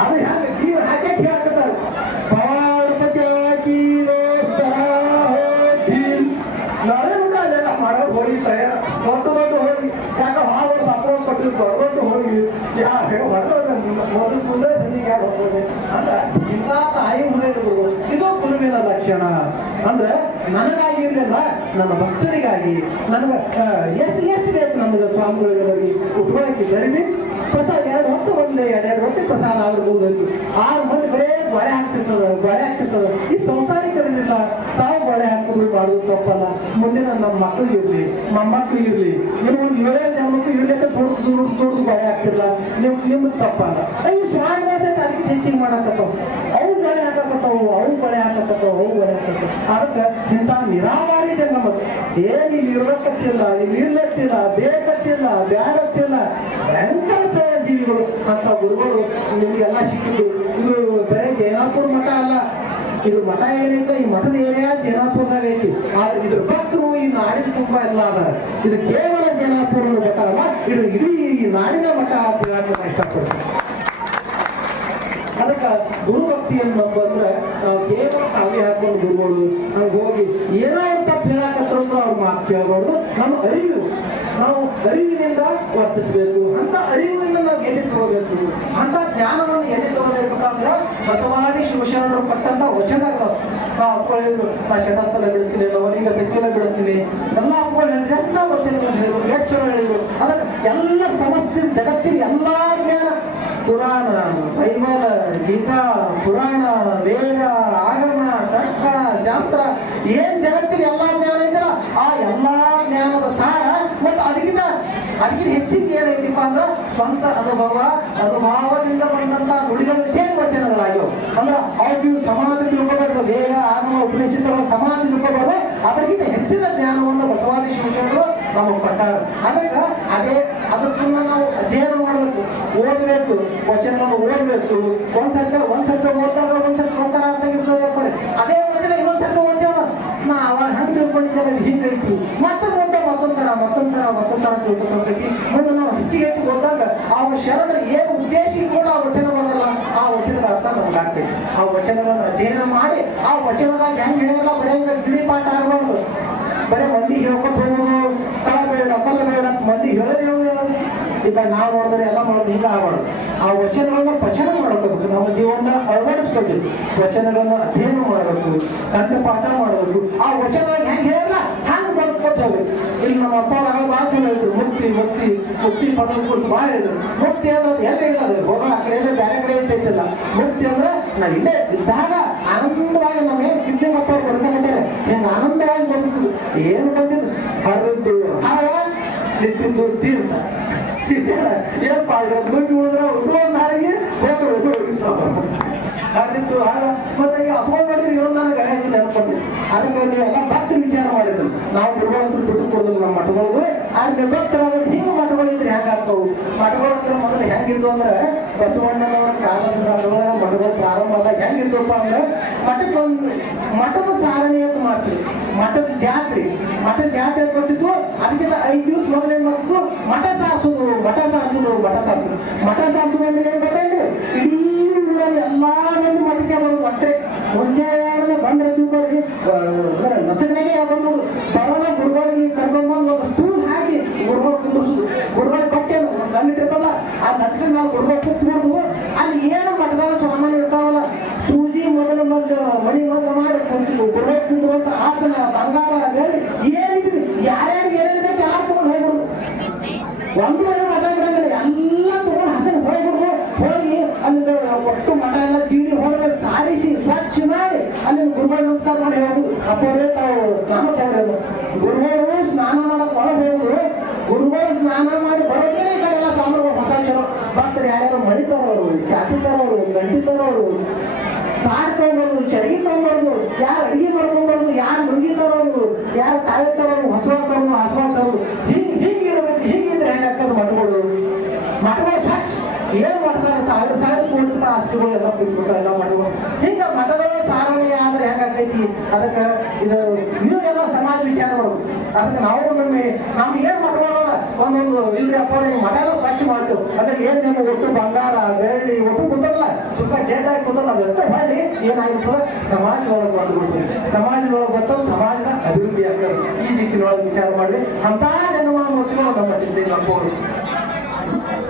ಅದು ಹ್ಯಾಂಗ ಕೀರು ಹಾಕೇ ಕೇಳಕತ್ತಾರೆ ಪವಾಡ ಪಚಾಕಿ ನಾಳೆ ಕೂಡ ಅಲ್ಲೆಲ್ಲ ಮಾಡೋದು ಹೋಗಿ ತಯಾರ ದೊಡ್ಡ ಹೋಗಿ ಯಾಕ ಹಾಳು ಸಪೋರ್ಟ್ ಕೊಟ್ಟಿದ್ದು ದೊಡ್ಡ ಹೋಗಿ ಮೊದಲು ಮುಂದೆ ಸಂಧಿಗೆ ಯಾರು ಹೋಗ್ಬೋದು ಅಂದ್ರೆ ಇಂಥ ತಾಯಿ ಹುಡುಗರು ಇದು ಗುರುವಿನ ಲಕ್ಷಣ ಅಂದ್ರೆ ನನಗಾಗಿರ್ಲಿಲ್ಲ ನನ್ನ ಭಕ್ತರಿಗಾಗಿ ನನಗೆ ಎಷ್ಟು ಬೇಕು ನಮಗೆ ಸ್ವಾಮಿಗಳಿಗಾಗಿ ಉಟ್ಕೊಳ್ಳೋಕೆ ಗರಿಬಿ ಪ್ರಸಾದ 2 ಹೊತ್ತು ಒಂದೇ 2 ರೊಟ್ಟಿ ಪ್ರಸಾದ ಆದ್ರೂ ಹೋಗ್ಬೇಕು 6 ಮಂದಿ ಬರೇ ಗೊಳೆ ಆಗ್ತಿರ್ತದೆ ಈ ಸಂಸಾರಿಕರಿಲ್ಲ ತಾವು ಗೊಳೆ ಹಾಕೋದು ಮಾಡೋದು ತಪ್ಪಲ್ಲ ಮುಂದಿನ ನಮ್ಮ ಮಕ್ಕಳು ಇರ್ಲಿ ಮೊಮ್ಮಕ್ಕಳು ಇರ್ಲಿ ನೀವು ಒಂದು 7 ಜನಕ್ಕೂ ಇರ್ಲಿಕ್ಕೆ ದುಡ್ದು ಗೊಳೆ ಆಗ್ತಿಲ್ಲ ನಿಮ್ಗೆ ತಪ್ಪಲ್ಲ ಈ ಸ್ವಾಮಿ ಅದಕ್ಕೆ ಹೆಚ್ಚಿಗೆ ಮಾಡಕತ್ತಾವ ಅವು ಗೊಳೆ ಹಾಕಕತ್ತಾವ ಅದಕ್ಕೆ ಇಂಥ ನಿರಾವಾರಿ ಜಂಗಮದು ಏನ್ ಇಲ್ಲಿ ಇರಕತ್ತಿಲ್ಲ ಇಲ್ಲಿ ಇರ್ಲತ್ತಿಲ್ಲ ಬೇಕತ್ತಿಲ್ಲ ಬ್ಯಾಡತ್ತಿಲ್ಲ ಭಯಂಕರ ಸರಳ ಜೀವಿಗಳು ಅಂತ ಗುರುಗಳು ನಿಮಗೆಲ್ಲ ಸಿಕ್ಕಿದ್ರು ಇದು ಬರೀ ಜೈನಾಪುರ ಮಠ ಅಲ್ಲ ಇದು ಮಠ ಏನೈತೆ ಈ ಮಠದ ಏರಿಯಾ ಜೈನಾಪುರದಾಗ ಐತಿ ಆದ್ರೆ ಇದ್ರ ಭಕ್ತರು ಈ ನಾಡಿನ ತುಂಬಾ ಎಲ್ಲ ಅದಾರ ಇದು ಕೇವಲ ಜೈನಾಪುರದ ಮಠ ಅಲ್ಲ ಇದು ಇಡೀ ಈ ನಾಡಿನ ಮಠ ಅಂತ ಹೇಳಕ್ಕೆ ನಾನು ಇಷ್ಟಪಡ್ತೀನಿ ಅದಕ್ಕೆ ಗುರುಭಕ್ತಿ ಅನ್ನೋದು ಅಂದ್ರೆ ನಾವು ಕೇವಲ ಕಾವ್ಯ ಹಾಕೊಂಡು ಗುರುಗಳು ನಾವು ಹೋಗಿ ಏನೋ ಒಂದು ತಪ್ಪು ಹೇಳಕತ್ತರು ಅವ್ರ ಮಾತು ಕೇಳಬಾರ್ದು ನಮ್ಮ ನಾವು ಅರಿವಿನಿಂದ ವರ್ತಿಸಬೇಕು ಅಂತ ಅರಿವಿನಿಂದ ನಾವು ಎಲ್ಲಿ ತಗೋಬೇಕು ಅಂತ ಜ್ಞಾನವನ್ನು ಎಲ್ಲಿ ತಗೋಬೇಕಂದ್ರೆ ಬಸವಾದಿ ಶಿವಶರಣರು ಪಟ್ಟಂತ ವಚನಗಳು ನಾವು ಅಪ್ಪಗಳು ಹೇಳಿದ್ರು ನಾ ಶಟಸ್ಥಲ ಬಿಡಿಸ್ತೀನಿ ಅವನಿಗೆ ಸೈಕಲ ಬಿಡಿಸ್ತೀನಿ ಎಲ್ಲ ಅಪ್ಪಗಳು ಹೇಳಿದ್ರೆ ಎಲ್ಲ ವಚನಗಳು ಹೇಳಿದ್ರು ಲೇಕ್ಷಣ ಹೇಳಿದ್ರು ಅದಕ್ಕೆ ಎಲ್ಲ ಸಮಸ್ತ ಜಗತ್ತಿನ ಎಲ್ಲಾ ಜ್ಞಾನ ಪುರಾಣ ಬೈಬಲ ಗೀತಾ ಪುರಾಣ ವೇದ ಆಗಮ ತರ್ಕ ಶಾಸ್ತ್ರ ಏನ್ ಜಗತ್ತಿನ ಎಲ್ಲಾ ಜ್ಞಾನ ಇದ್ರ ಆ ಎಲ್ಲಾ ಜ್ಞಾನದ ಸಾರ ಮತ್ತು ಅದಕ್ಕಿಂತ ಹೆಚ್ಚಿಗೆ ಏನೈತಿಪ್ಪ ಅಂದ್ರೆ ಸ್ವಂತ ಅನುಭವದಿಂದ ಬಂದಂತ ನುಡಿಗಳು ಸೇರಿ ವಚನಗಳಾಗ್ಯವು ಅಂದ್ರೆ ಅವ್ರಿಗೆ ಸಮಾಜ ತಿಳ್ಕೊಬಾರ್ದು ವೇದ ಆಗಮ ಉಪನಿಷತ್ತುಗಳ ಸಮಾಜ ತಿಳ್ಕೊಬಾರ್ದು ಅದಕ್ಕಿಂತ ಹೆಚ್ಚಿನ ಜ್ಞಾನವನ್ನು ಬಸವಾದಿ ಶಿವಶರಣರು ನಮಗೆ ಕೊಟ್ಟಾರ ಅದಕ್ಕೆ ಅದಕ್ಕನ್ನ ನಾವು ಅಧ್ಯಯನ ಮಾಡಬೇಕು ಓದಬೇಕು ವಚನವನ್ನು ಓದಬೇಕು ಒಂದ್ಸರ್ತಿ ಓದಿದಾಗ ಒಂಥರ ಅರ್ಥ ಆಗಿರ್ತದೆ ಅದೇ ವಚನ ಇನ್ನೊಂದ್ಸರ್ತಿ ಓದ್ತೇವ ನಾ ಅವಾಗ ಹಂಗೆ ತಿಳ್ಕೊಂಡಿದ್ದೆಲ್ಲ ಹಿಂಗೈತಿ ಮತ್ತೊಂಥರ ತಿಳ್ಕೊತೈತಿ ಮುಂದೆ ನಾವು ಹೆಚ್ಚಿಗೆ ಓದಿದಾಗ ಆ ಶರಣರ ಏನು ಉದ್ದೇಶ ಕೂಡ ಆ ವಚನ ಬರಲ್ಲ ಆ ವಚನದ ಅರ್ಥ ನಮ್ಗೆ ಆಗ್ತೈತಿ ಆ ವಚನವನ್ನು ಅಧ್ಯಯನ ಮಾಡಿ ಆ ವಚನದಾಗ ಹೆಂಗ್ ಹೇಳಿಲ್ಲ ಬರೆಯಂಗ ಗಿಳಿಪಾಠ ಆಗಬಾರ್ದು ಬರೀ ಮಂದಿ ಹೇಳ್ಕೊತ ಹೋಗೋದು ಕಲ ಬೇಡ ಮಂದಿ ಹೇಳೋದು ಈಗ ನಾವು ನೋಡಿದ್ರೆ ಎಲ್ಲ ಮಾಡೋದು ಹಿಂಗ ಆಗಬಾರ್ದು ಆ ವಚನಗಳನ್ನ ಪಚನ ಮಾಡ್ಕೋಬೇಕು ನಮ್ಮ ಜೀವನ ಅಳವಡಿಸ್ಕೊಬೇಕು ವಚನಗಳನ್ನ ಅಧ್ಯಯನ ಮಾಡಬೇಕು ಕಂಠಪಾಠ ಮಾಡಬೇಕು ಆ ವಚನದಾಗ ಹೆಂಗೆ ಹೇಳಲ್ಲ ಹಂಗೆ ಬದುಕೋತ ಹೋಗ್ಬೇಕು ಇಲ್ಲಿ ನಮ್ಮ ಅಪ್ಪ ಭಾಳ ಜನ ಹೇಳಿದ್ರು ಮುಕ್ತಿ ಪದ ಕುರಿತು ಭಾಳ ಹೇಳಿದ್ರು ಮುಕ್ತಿ ಅನ್ನೋದು ಎಲ್ಲ ಇಲ್ಲ ಅದು ಹೋಗ ಆ ಕಡೆ ಬೇರೆ ಕಡೆ ಇರ್ತೈತಿಲ್ಲ ಮುಕ್ತಿ ಅಂದ್ರೆ ನಾವು ಇಲ್ಲೇ ಇದ್ದಾಗ ಆನಂದವಾಗಿ ನಮ್ಗೇನು ಸಿದ್ಧಗಪ್ಪ ಅವ್ರು ಬದುಕೊಂಡಿದ್ದಾರೆ ಹಿಂಗೆ ಆನಂದವಾಗಿ ಬದುಕುದು ಏನು ಬಂದಿದ್ದು ಹರಿದ್ದು ನಿಂತಿದ್ದು ತೀರ್ಥ ಏನಪ್ಪ ದುಡ್ಡು ಉಳಿದ್ರೆ ಉದ್ರೋದು ನಾಳೆಗೆ ಹೋದ್ರು ಅದಿತ್ತು ಆಗ ಮತ್ತೆ ಅಪ್ಪ ಮಾಡಿದ್ರೆ ಇರೋ ನನಗೆ ಗಣೇಶ ನೆನಪಡ್ತೀವಿ ಅದಕ್ಕೆ ನೀವೆಲ್ಲ ಭಕ್ತಿ ವಿಚಾರ ಮಾಡಿದ್ರು ನಾವು ಗುರುಗಳಂತೂ ದುಡ್ಡು ಕೊಡೋದಿಲ್ಲ ನಮ್ಮ ಮಠಗಳದು ಆದ್ರೆ ಭಕ್ತರಾದ್ರೆ ಹಿಂಗೆ ಮಠಗಳಿದ್ರೆ ಹೆಂಗಾಗ್ತವು ಮಠಗಳು ಅಂದ್ರೆ ಮೊದಲು ಹೆಂಗಿದ್ದು ಅಂದ್ರೆ ಬಸವಣ್ಣನವರ ಕಾಲದ ಮಠಗಳು ಪ್ರಾರಂಭ ಆದಾಗ ಹೆಂಗಿದ್ದಪ್ಪ ಅಂದ್ರೆ ಮಠದ ಸಾರಣಿ ಅಂತ ಮಾಡ್ತೀವಿ ಮಠದ ಜಾತ್ರೆ ಬರ್ತಿತ್ತು ಅದಕ್ಕಿಂತ 5 ದಿವಸ ಮೊದಲು ಏನ್ ಮಾಡ್ತಿದ್ರು ಮಠ ಸಾರಿಸೋದು ಅಂದ್ರೆ ಏನ್ ಗೊತ್ತೇನ್ರಿ ಇಡೀ ಊರಲ್ಲಿ ಎಲ್ಲಾ ಮಂದಿ ಮಠಕ್ಕೆ ಬರೋದು ಅಷ್ಟೇ ಮುಂಜಾನೆ ಬಂದ್ರೆ ತೂಕೋರಿ ನಸಗನೆಗೆ ಬಂದು ಬರೋಣ ಗುರುಗಳಿಗೆ ಕರ್ಕೊಂಡ್ಬಂದು ಒಂದು ಸ್ಟೂಲ್ ಹಾಕಿ ಗುರುಗಳು ಕುಂದಿರ್ಸುದು ಗುರುಗಳಿಗೆ ಕೊಟ್ಟೇನು ಗಂಡಿಟ್ಟಿರ್ತಲ್ಲ ಆ ನಟ್ಟಿಗೆ ನಾವು ಗುರುಗಳು ಕುತ್ಬಿಡುದು ಅಲ್ಲಿ ಏನು ಮಠದಾಗ ಸಾಮಾನ್ಯ ಇರ್ತಾವಲ್ಲ ಸೂಜಿ ಮೊದಲು ಮಣಿ ಮೊದಲು ಮಾಡಿ ಗುರುಗಳು ಕುಂದಿರುವಂತ ಆಸನ ಬಂಗಾರ ಬೇರೆ ಏನಿದೆ ಯಾರ್ಯಾರು ಏನೇನು ಬೇಕು ಎಲ್ಲ ತಗೊಂಡು ಹೋಗ್ಬಿಡುದು ಒಂದು ಮನೆ ಮಠ ಬಿಡಂಗಿಲ್ಲ ಎಲ್ಲ ತಗೊಂಡು ಹಸನ್ ಹೋಗ್ಬಿಡುದು ಹೋಗಿ ಅಲ್ಲಿಂದ ಒಟ್ಟು ಮಠ ಎಲ್ಲ ಚೀಡಿ ಹೊಡೆದು ಸಾರಿಸಿ ಸ್ವಚ್ಛ ಮಾಡಿ ಅಲ್ಲಿ ಗುರುಗಳು ನಮಸ್ಕಾರ ಮಾಡಿ ಹೋಗುದು ಅಪ್ಪರೇ ತಾವು ಸ್ನಾನ ತಗೊಳ್ಳೋದು ಗುರುಗಳು ಸ್ನಾನ ಮಾಡಕ್ ಒಳಗೆ ಹೋಗುದು ಗುರುಗಳು ಸ್ನಾನ ಮಾಡಿ ಬರೋದೇನೆ ಈ ಕಡೆ ಎಲ್ಲ ಸ್ವಾಮಿಗಳು ಹೊಸ ಚಲೋ ಭಕ್ತರು ಯಾರ್ಯಾರು ಮಣಿ ತರೋರು ಚಾಟಿ ತರೋರು ಗಂಟಿ ತರೋರು ಕಾಡ್ ತಗೊಂಡ್ಬಾರ್ದು ಚರಗಿ ತಗೊಂಡ್ಬಾರ್ದು ಯಾರು ಅಡಿಗೆ ಮಾಡ್ಕೊಂಡ್ಬಾರ್ದು ಯಾರು ಮುಂಗಿ ತರೋರು ಯಾರು ಕಾಯಿ ತರೋರು ಹಸುವ ತರೋರು ಹಸುವ ತರೋರು ಹಿಂಗಿರ್ಬೇಕು ಹಿಂಗಿದ್ರೆ ಹೆಂಗಾಗ್ತದೆ ಮಠಗಳು ಆಸ್ತಿಗಳು ಎಲ್ಲ ಕುಯ್ಬೇಕು ಎಲ್ಲ ಮಾಡ್ಬೇಕು. ಹಿಂಗ ಮತಗಳ ಸಾರಣೆ ಆದ್ರೆ ಹೆಂಗಾಕೈತಿ, ಅದಕ್ಕೆ ಇದು ನೀವು ಎಲ್ಲ ಸಮಾಜ ವಿಚಾರ ಮಾಡ್ಬೇಕು. ಅದಕ್ಕೆ ನಾವು ಒಮ್ಮೆ ನಮ್ಗೆ ಏನ್ ಮಾಡ್ಕೊಳ್ಳೋದ ಒಂದೊಂದು ಇಲ್ರಿ ಅಪ್ಪ ನೀವು ಮಠ ಎಲ್ಲ ಸ್ವಚ್ಛ ಮಾಡ್ತೇವೆ, ಅದ್ರಲ್ಲಿ ಏನ್ ನಿಮ್ಮ ಒಟ್ಟು ಬಂಗಾರ ಬೆಳ್ಳಿ ಒಟ್ಟು ಕುಂತಲ್ಲ ಸ್ವಲ್ಪ ಡೇಟ್ ಆಗಿ ಕುಂತಲ್ಲ ಅದಕ್ಕೆ ಹೊಳ್ಳಿ ಏನಾಗಿರ್ತದ ಸಮಾಜದೊಳಗೆ ಬಂದ್ಬಿಡ್ತೀವಿ. ಸಮಾಜದೊಳಗೆ ಬಂದು ಸಮಾಜದ ಅಭಿವೃದ್ಧಿ ಆಗ್ತದೆ. ಈ ರೀತಿಯೊಳಗೆ ವಿಚಾರ ಮಾಡಿ ಅಂತ ಜನವನ್ನು ಒಟ್ಟಿಗೆ ನಮ್ಮ ಸಿದ್ಧಲಿಂಗಪ್ಪವರು.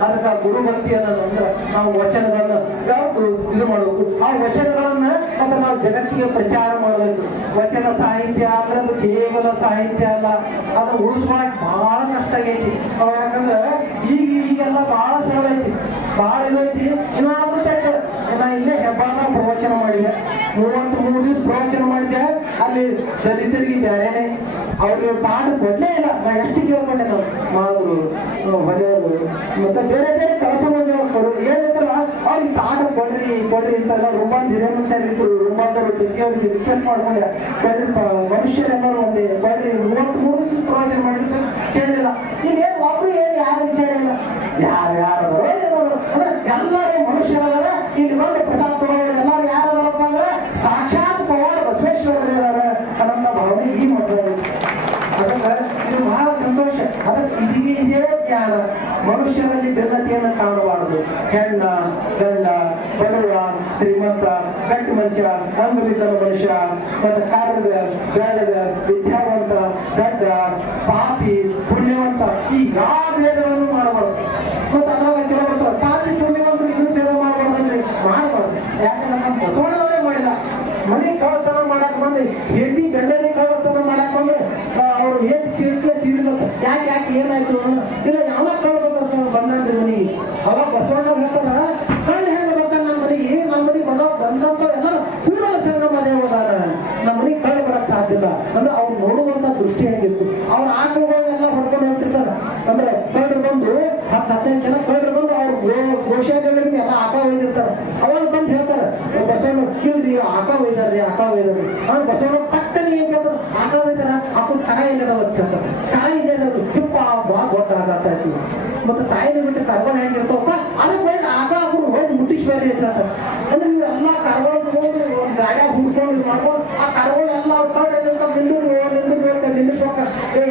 ಅದಕ್ಕೆ ಗುರು ಭಕ್ತಿ ಅನ್ನೋದಂದ್ರೆ ನಾವು ವಚನಗಳನ್ನ ಯಾವುದು ಇದು ಮಾಡಬೇಕು, ಆ ವಚನಗಳನ್ನ ಮತ್ತೆ ನಾವು ಜಗತ್ತಿಗೆ ಪ್ರಚಾರ ಮಾಡಬೇಕು. ವಚನ ಸಾಹಿತ್ಯ ಅಂದ್ರೆ ಅದು ಕೇವಲ ಸಾಹಿತ್ಯ ಅಲ್ಲ, ಅದನ್ನ ಉಳಿಸ್ಕೊಳಕ್ ಬಹಳ ಕಷ್ಟ ಆಗೈತಿ. ಯಾಕಂದ್ರೆ ಈಗೆಲ್ಲ ಬಹಳ ಸರಳ ಐತಿ, ಬಹಳ ಇದೈತಿ. ಇನ್ನಾದ್ರೂ ಚೆಕ್ ನಾ ಇಲ್ಲೇ ಹೆಬ್ಬಾಳ ಪ್ರವಚನ ಮಾಡಿದೆ, 33 ದಿವಸ ಪ್ರವಚನ ಮಾಡಿದೆ. ಅಲ್ಲಿ ದಲಿತರಿಗೆ ಬೇರೆನೆ ಅವ್ರಿಗೆ ತಾಂಡ ಕೊಡ್ಲೇ ಇಲ್ಲ. ನಾ ಎಷ್ಟು ಕೇಳ್ಕೊಂಡೆ, ನಾವು ಮಾದ್ರು ಹೊಲೆಯವರು ಮತ್ತೆ ಬೇರೆ ಬೇರೆ ಕೆಲಸ ಮಾಡಿದವರು ಏನಿದ್ರಲ್ಲ ಅವ್ರಿಗೆ ತಾಂಡ ಕೊಡ್ರಿ ಅಂತೆಲ್ಲ ರುಮಾನ್ ಹಿರೇಮಂಚಾರ ಇದ್ರು. ರುಮಾನ್ದವರು ಜೊತೆಗೆ ಅವ್ರಿಗೆ ರಿಕ್ವೆಸ್ಟ್ ಮಾಡ್ಕೊಂಡೆ, ಕೊಡ್ರಿ ಮನುಷ್ಯರೆಲ್ಲರೂ ಒಂದೇ ಕೊಡ್ರಿ. 33 ದಿವಸ ಪ್ರವಚನ ಮಾಡಿದ್ರೆ ಕೇಳಿಲ್ಲ. ಇಲ್ಲೇನು ಒಬ್ರು ಏನು ಯಾರು ವಿಚಾರ ಇಲ್ಲ, ಯಾರು ಅಂದ್ರೆ ಎಲ್ಲರೂ ಮನುಷ್ಯರಲ್ಲ. ಇಲ್ಲಿ ಬಂದು ಪ್ರಸಾದ ತಗೊಳ್ಳೋರು ಎಲ್ಲರೂ ಯಾರಪ್ಪ ಅಂದ್ರೆ ಸಾಕ್ಷಾತ್ ಪವಾಡ ಬಸವೇಶ್ವರರೇ ಇದಾರೆ ಅನ್ನೋ ಭಾವನೆ ಈ ಮಾಡ್ತಾರೆ. ಅದಕ್ಕೆ ಇದು ಬಹಳ ಸಂತೋಷ. ಅದಕ್ಕೆ ಇದೇ ಜ್ಞಾನ ಮನುಷ್ಯರಲ್ಲಿ ಭಿನ್ನತೆಯನ್ನು ಕಾಣಬಾರದು. ಹೆಣ್ಣ ಗಂಡ ಬಡವ ಶ್ರೀಮಂತ ಗಟ್ಟಿ ಮನುಷ್ಯ ಅಂಗವಿಕಲ ಮನುಷ್ಯ ಮತ್ತೆ ಕಾರದ ಬೇಡದ ವಿದ್ಯಾವಂತ ದಡ್ಡ ಪಾಪಿ ಪುಣ್ಯವಂತ ಈ ಯಾವ ಭೇದಗಳನ್ನು ಮಾಡಬಾರದು. ಮತ್ತೆ ಅದ್ರಾಗ ಕೆಲವರು ಪಾಪಿ ಪುಣ್ಯವಂತರು ಇನ್ನೂ ಭೇದ ಮಾಡಬಾರ್ದಂದ್ರೆ ಮಾಡಬಾರ್ದು. ಯಾಕಂದ್ರೆ ನಮ್ಮ ಬಸವಣ್ಣವರೇ ಮಾಡಿಲ್ಲ. ಮನೆ ಕಳ್ಳತನ ಮಾಡಕ್ ಬಂದು ಹೆಂಡಿ ಗಂಡನೇ ಕಳ್ಳತನ ಮಾಡಕ್ ಬಂದ್ರೆ ಅವ್ರು ಏನ್ ಚೀರ್ಬೇಕು ಯಾಕೆ ಏನಾಯ್ತು ಇಲ್ಲ ಯಾವ ಕಳ್ಬೇಕಂತ ಬಂದ್ರಿ ಮನೆಗೆ. ಅವಾಗ ಬಸವಣ್ಣ ಹೇಳ್ತಾರ ಕಳ್ಳ ಹೆಂಗ ಬರ್ತಾನ ನಮ್ಮ ಮನೆಗೆ ಬಂದಂತ ಎಲ್ಲರೂ ಕೂಡಲ ಸಂಗಮ ದೇವದಾರ ನಮ್ಮ ಮನೆಗೆ ಕಳ್ಳ ಬರಕ್ ಸಾಧ್ಯ ಇಲ್ಲ. ಅಂದ್ರೆ ಅವ್ರು ನೋಡುವಂತ ದೃಷ್ಟಿ ಹೇಗಿತ್ತು. ಅವ್ರ ಆಕಳುಗಳನ್ನೆಲ್ಲ ಹೊಡ್ಕೊಂಡು ಹೋಗ್ತಿರ್ತಾರ. ಅಂದ್ರೆ ಕಳ್ಳರು ಬಂದು 10-15 ಜನ ಕಳ್ಳರು ಬಂದು ಅವ್ರು ಗೋಶಾಲೆಗಳಿಗೆ ಎಲ್ಲ ಆಕಳ ಒಯ್ದಿರ್ತಾರ. ಅವಾಗ ಬಂದು ಹೇಳ್ತಾರ ಬಸವಣ್ಣ ಇಲ್ರಿ ಆಕಳ ಒಯ್ದಾರ್ರಿ ಅವ್ರು ಬಸವಣ್ಣ ಪಟ್ಟನೆ ಏನ್ ಕೇಳ್ತಾರ ಆಕಳ ಒಯ್ದಾರ ಅಪ್ಪ ಕರ ಇಲ್ಲದವ ಕೇಳ್ತಾರ. ಕರ ಇಲ್ಲದವರು ಹಿಪ್ಪ ಬಹಳ ದೊಡ್ಡ ಆಗತ್ತಾಯ್ತು. ಮತ್ತೆ ತಾಯಿನ ಬಿಟ್ಟು ಕರ್ಗಳು ಹೆಂಗಿರ್ತಾವ ಅದಕ್ಕೆ ಒಯ್ದು ಆಕಳ ಹಾಕೊಂಡು ಒಯ್ದು ಮುಟ್ಟಿಸ್ಬೇಡಿ ಅಂತ. ಅಂದ್ರೆ ಇವೆಲ್ಲ ಕರ್ಗಳು ತಗೊಂಡು ಒಂದು ಗಾಡಿಯಾಗ ಹುಡ್ಕೊಂಡು ಮಾಡ್ಕೊಂಡು ಆ ಕರ್ಗಳು ಎಲ್ಲ ಅವ್ರ ನಿಂದಿರ್ಬೇಕ